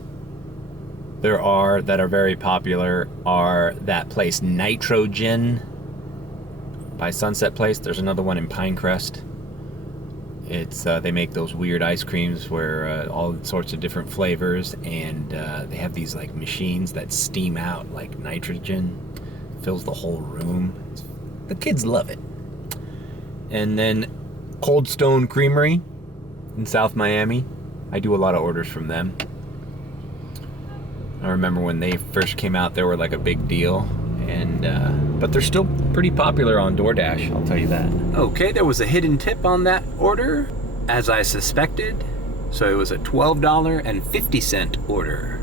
that are very popular are that place Nitrogen by Sunset Place. There's another one in Pinecrest. It's they make those weird ice creams where all sorts of different flavors, and they have these like machines that steam out like nitrogen, fills the whole room. The kids love it. And then Cold Stone Creamery in South Miami. I do a lot of orders from them. I remember when they first came out, they were like a big deal, and but they're still pretty popular on DoorDash, I'll tell you that. Okay, there was a hidden tip on that order, as I suspected. So it was a $12.50 order.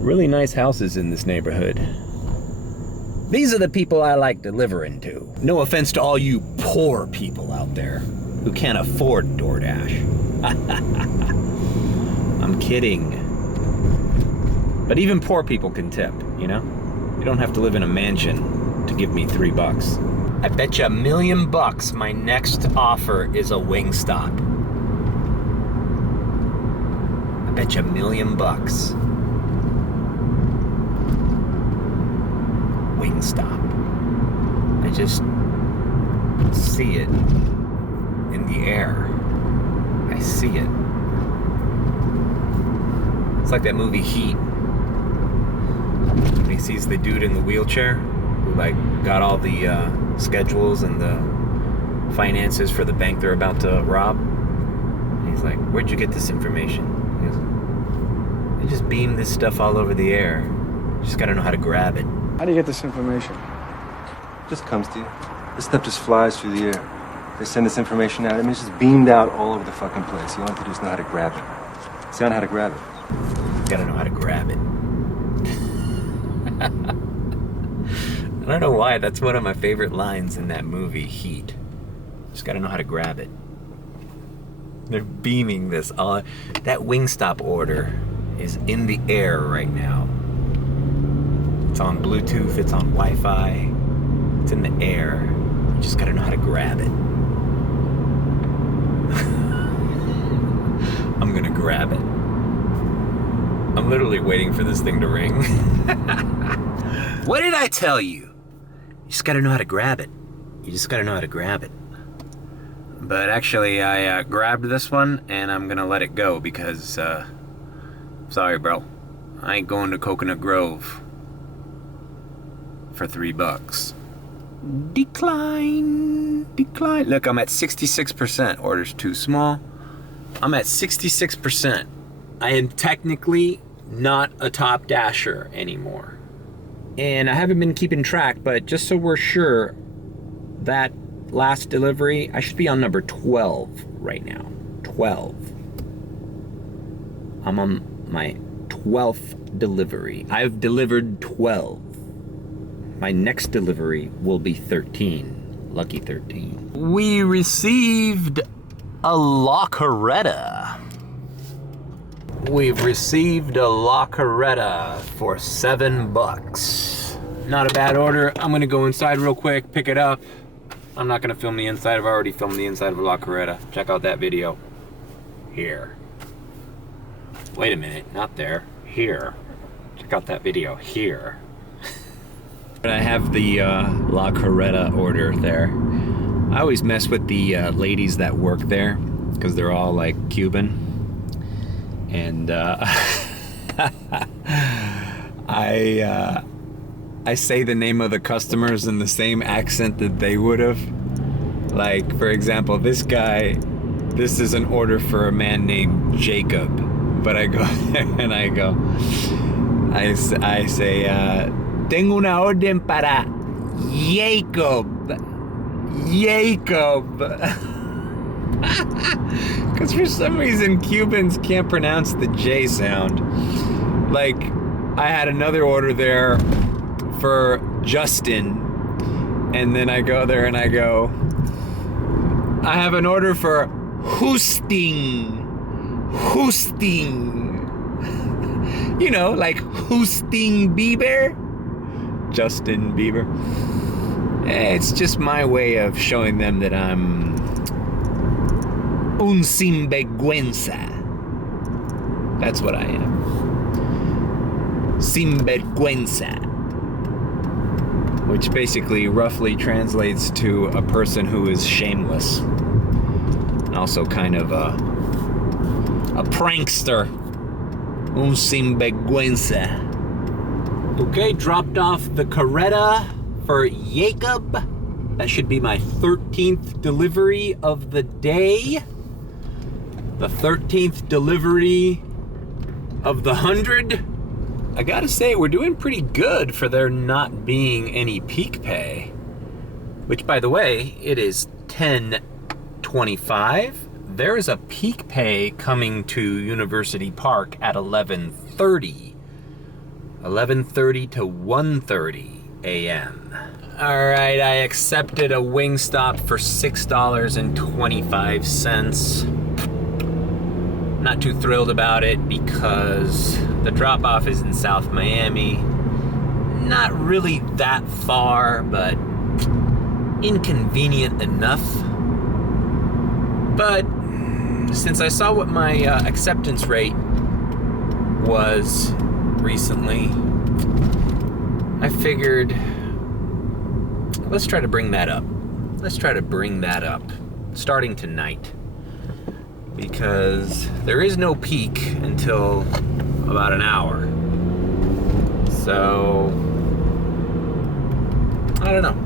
Really nice houses in this neighborhood. These are the people I like delivering to. No offense to all you poor people out there who can't afford DoorDash. I'm kidding. But even poor people can tip, you know? You don't have to live in a mansion to give me $3. I bet you $1 million my next offer is a Wingstop. I bet you $1 million. Wingstop. I just see it in the air. I see it. It's like that movie Heat. When he sees the dude in the wheelchair who like got all the schedules and the finances for the bank they're about to rob. And he's like, "Where'd you get this information?" He goes, "They just beam this stuff all over the air. You just gotta know how to grab it." How do you get this information? Just comes to you. This stuff just flies through the air. They send this information out. I mean, it's just beamed out all over the fucking place. You all have to do is know how to grab it. See how to grab it. You gotta know how to grab it. I don't know why, that's one of my favorite lines in that movie, Heat. Just gotta know how to grab it. They're beaming this. That Wingstop order is in the air right now. It's on Bluetooth, it's on Wi-Fi, it's in the air. You just gotta know how to grab it. I'm gonna grab it. I'm literally waiting for this thing to ring. What did I tell you? You just gotta know how to grab it. You just gotta know how to grab it. But actually, I grabbed this one and I'm gonna let it go because, sorry, bro. I ain't going to Coconut Grove for $3. Decline. Look, I'm at 66%. Order's too small. I'm at 66%. I am technically not a top dasher anymore. And I haven't been keeping track, but just so we're sure, that last delivery, I should be on number 12 right now. 12. I'm on my 12th delivery. I've delivered 12. My next delivery will be 13. Lucky 13. We received a Locaretta. We've received a Locaretta for $7. Not a bad order. I'm gonna go inside real quick, pick it up. I'm not gonna film the inside. I've already filmed the inside of a Locaretta. Check out that video. Here. Wait a minute, not there. Here. Check out that video. Here. I have the Locaretta order there. I always mess with the ladies that work there because they're all like Cuban. And I say the name of the customers in the same accent that they would have. Like, for example, this guy, this is an order for a man named Jacob. But I go there and I go, I say, tengo una orden para Jacob. Because for some reason Cubans can't pronounce the J sound. Like, I had another order there for Justin, and then I go there and I go, I have an order for Husting. You know, like Husting Bieber. Justin Bieber. It's just my way of showing them that I'm un sinvergüenza. That's what I am. Sinvergüenza. Which basically roughly translates to a person who is shameless. And also kind of a prankster. Un sinvergüenza. Okay, dropped off the Caretta for Jacob. That should be my 13th delivery of the day. The 13th delivery of the 100. I gotta say, we're doing pretty good for there not being any peak pay. Which, by the way, it is 10:25. There is a peak pay coming to University Park at 11:30. 11:30 to 1:30 a.m. All right, I accepted a Wingstop for $6.25. Not too thrilled about it because the drop-off is in South Miami. Not really that far, but inconvenient enough. But since I saw what my acceptance rate was recently, I figured, let's try to bring that up. Let's try to bring that up starting tonight. Because there is no peak until about an hour. So, I don't know.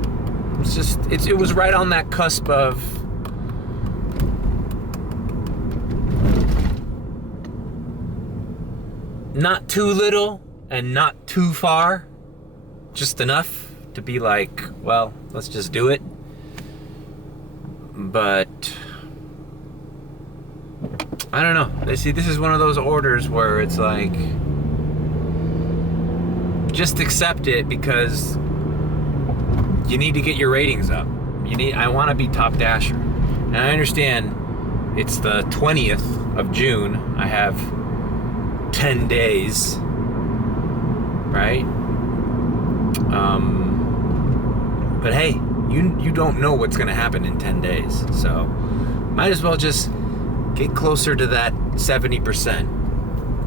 It's just, it was right on that cusp of not too little and not too far. Just enough to be like, well, let's just do it. But I don't know. See, this is one of those orders where it's like, just accept it because you need to get your ratings up. I want to be top dasher. And I understand it's the 20th of June. I have 10 days, right? But hey, you don't know what's gonna happen in 10 days. So might as well just get closer to that 70%.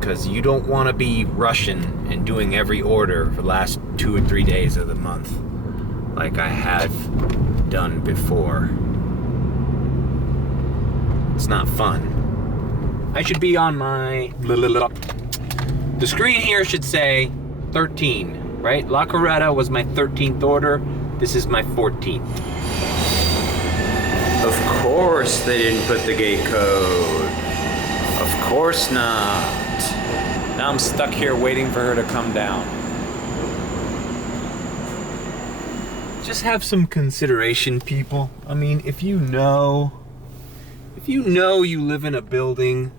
because you don't want to be rushing and doing every order for the last 2 or 3 days of the month like I have done before. It's not fun. I should be on my... The screen here should say 13, right? La Coretta was my 13th order. This is my 14th. Of course they didn't put the gate code. Of course not. Now I'm stuck here waiting for her to come down. Just have some consideration, people. I mean, if you know you live in a building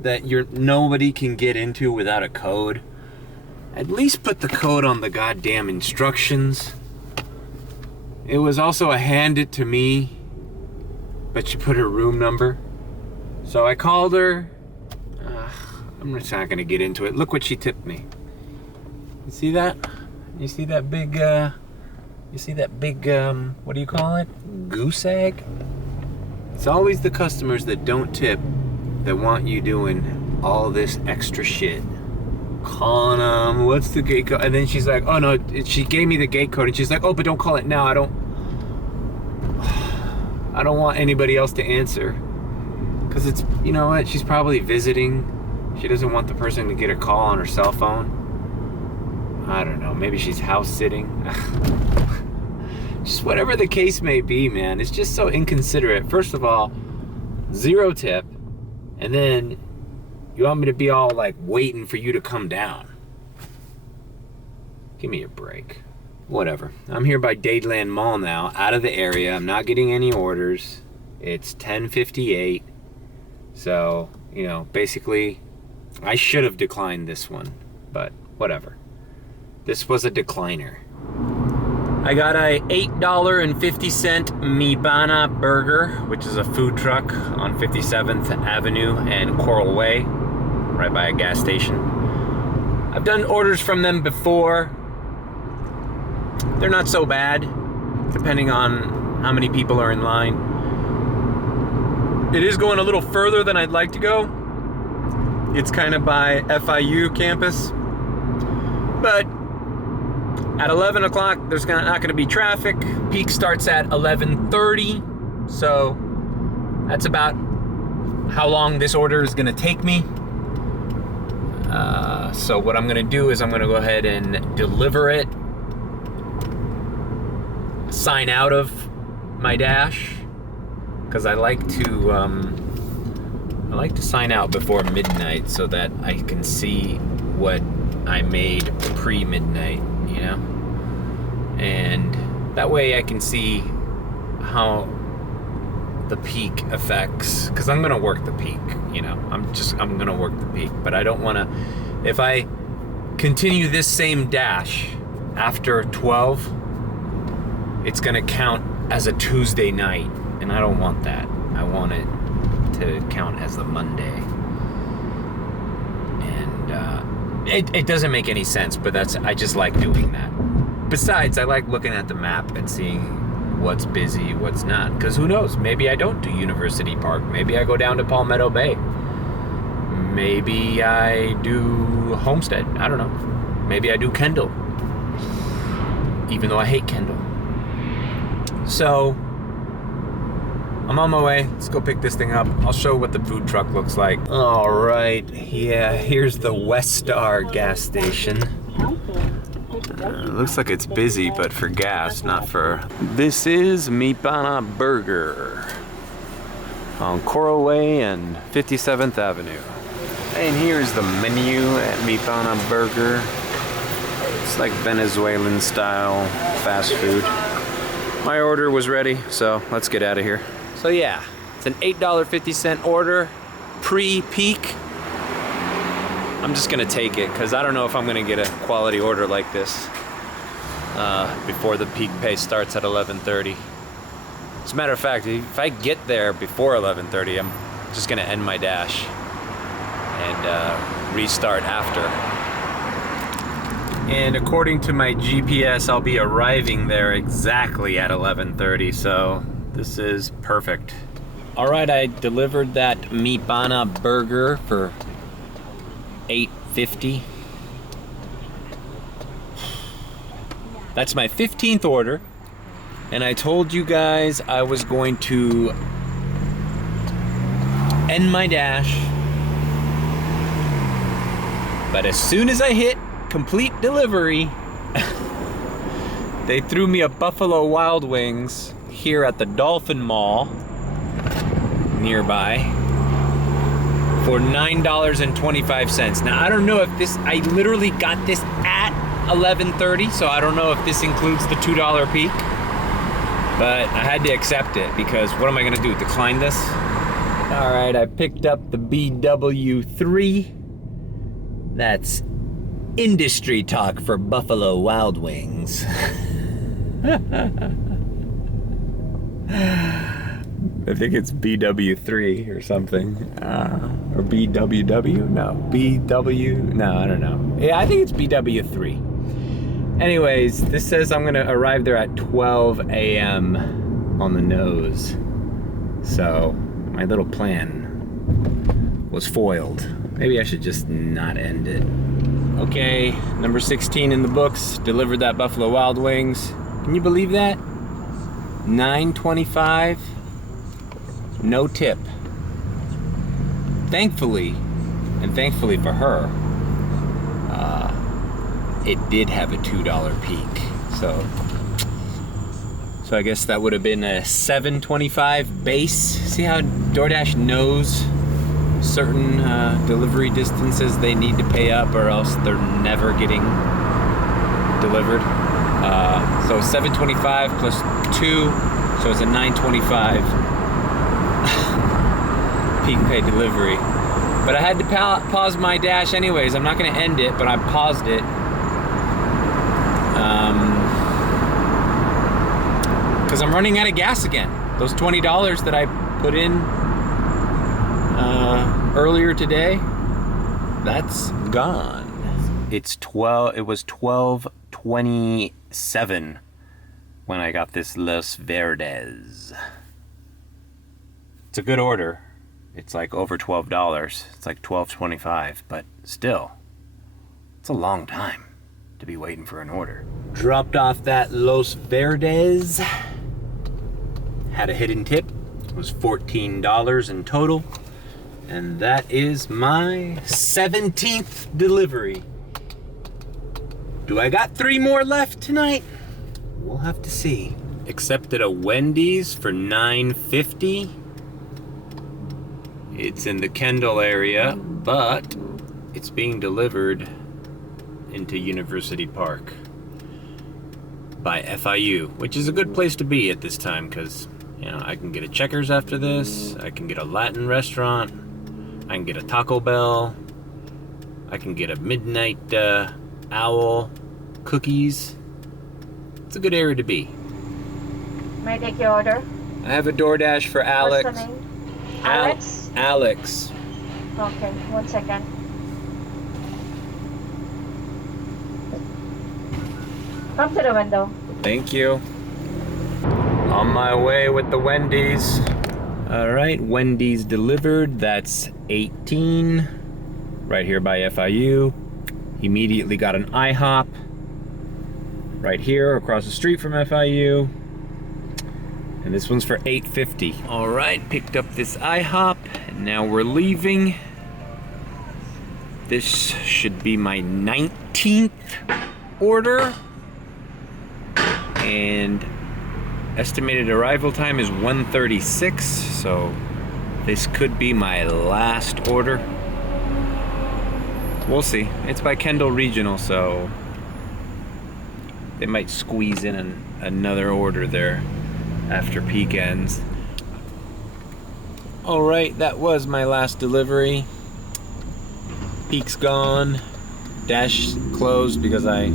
that nobody can get into without a code, at least put the code on the goddamn instructions. It was also a hand it to me, but she put her room number. So I called her. I'm just not gonna get into it. Look what she tipped me. You see that? You see that big, what do you call it? Goose egg? It's always the customers that don't tip that want you doing all this extra shit. Calling them, what's the gate code? And then she's like, oh no, she gave me the gate code and she's like, oh, but don't call it now. I don't want anybody else to answer. Cause it's, you know what, she's probably visiting. She doesn't want the person to get a call on her cell phone. I don't know, maybe she's house sitting. Just whatever the case may be, man. It's just so inconsiderate. First of all, 0 tip. And then you want me to be all like waiting for you to come down. Give me a break. Whatever. I'm here by Dadeland Mall now, out of the area. I'm not getting any orders. It's 10:58. So, you know, basically, I should have declined this one, but whatever. This was a decliner. I got a $8.50 Mibana burger, which is a food truck on 57th Avenue and Coral Way, right by a gas station. I've done orders from them before. They're not so bad, depending on how many people are in line. It is going a little further than I'd like to go. It's kind of by FIU campus. But at 11 o'clock, there's not going to be traffic. Peak starts at 11:30. So that's about how long this order is going to take me. So what I'm going to do is I'm going to go ahead and deliver it. Sign out of my Dash. Because I like to sign out before midnight so that I can see what I made pre-midnight, you know? And that way I can see how the peak affects, because I'm gonna work the peak, you know? I'm gonna work the peak, but I don't wanna, if I continue this same Dash after 12, it's gonna count as a Tuesday night, and I don't want that. I want it to count as the Monday. And it doesn't make any sense, but I just like doing that. Besides, I like looking at the map and seeing what's busy, what's not. Because who knows? Maybe I don't do University Park. Maybe I go down to Palmetto Bay. Maybe I do Homestead. I don't know. Maybe I do Kendall. Even though I hate Kendall. So, I'm on my way. Let's go pick this thing up. I'll show what the food truck looks like. All right. Yeah, here's the West Star gas station. Looks like it's busy, but for gas, not for... This is Mibana Burger on Coral Way and 57th Avenue. And here's the menu at Mibana Burger. It's like Venezuelan style fast food. My order was ready, so let's get out of here. So yeah, it's an $8.50 order, pre-peak. I'm just gonna take it, because I don't know if I'm gonna get a quality order like this before the peak pay starts at 11:30. As a matter of fact, if I get there before 11:30, I'm just gonna end my Dash and restart after. And according to my GPS, I'll be arriving there exactly at 11:30, so this is perfect. All right, I delivered that Mibana burger for $8.50. That's my 15th order. And I told you guys I was going to end my dash. But as soon as I hit complete delivery, they threw me a Buffalo Wild Wings here at the Dolphin Mall nearby for $9.25. Now I don't know if this, I literally got this at 11:30, so I don't know if this includes the $2 peak, but I had to accept it because what am I gonna do, decline this? All right, I picked up the BW3. That's industry talk for Buffalo Wild Wings. I think it's BW3 or something. Or BWW? No. BW? No, I don't know. Yeah, I think it's BW3. Anyways, this says I'm gonna arrive there at 12 a.m. on the nose. So, my little plan was foiled. Maybe I should just not end it. Okay, number 16 in the books, delivered that Buffalo Wild Wings. Can you believe that? $9.25, no tip. Thankfully, and thankfully for her, it did have a $2 peak. So I guess that would have been a $7.25 base. See how DoorDash knows certain delivery distances they need to pay up or else they're never getting delivered. So $7.25 plus 2, so it's a $9.25 peak pay delivery. But I had to pause my dash anyways. I'm not gonna end it, but I paused it. Because I'm running out of gas again. Those $20 that I put in earlier today, that's gone. It was 12:27 when I got this Los Verdes. It's a good order. It's like over $12. It's like $12.25, but still, it's a long time to be waiting for an order. Dropped off that Los Verdes. Had a hidden tip. It was $14 in total. And that is my 17th delivery. Do I got 3 more left tonight? We'll have to see. Accepted a Wendy's for $9.50. It's in the Kendall area, but it's being delivered into University Park by FIU, which is a good place to be at this time because, you know, I can get a Checkers after this, I can get a Latin restaurant, I can get a Taco Bell, I can get a Midnight Owl cookies. It's a good area to be. May I take your order? I have a DoorDash for Alex. What's the name? Alex? Alex. Okay, 1 second. Come to the window. Thank you. On my way with the Wendy's. All right, Wendy's delivered. That's 18. Right here by FIU. Immediately got an IHOP. Right here across the street from FIU. And this one's for $8.50. All right, picked up this IHOP, and now we're leaving. This should be my 19th order. And estimated arrival time is 1:36, so this could be my last order. We'll see. It's by Kendall Regional, so they might squeeze in another order there after peak ends. All right, that was my last delivery. Peak's gone. Dash closed because I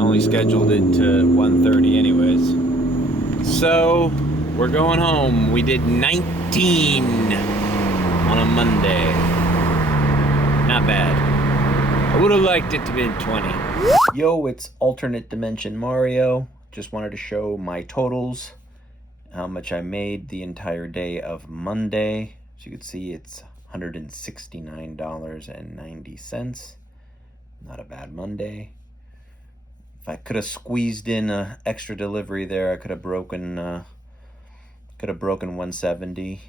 only scheduled it to 1:30 anyways. So we're going home. We did 19 on a Monday. Not bad. I would have liked it to be 20. Yo, it's alternate dimension Mario. Just wanted to show my totals, how much I made the entire day of Monday. As you can see, it's $169.90. Not a bad Monday. If I could have squeezed in an extra delivery there, I could have broken 170,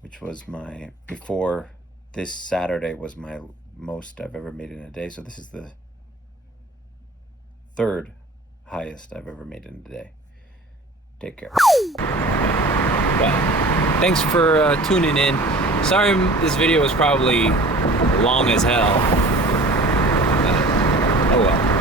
which was my, before this Saturday was my most I've ever made in a day. So this is the third highest I've ever made in a day. Take care. But thanks for tuning in. Sorry this video was probably long as hell. Oh well.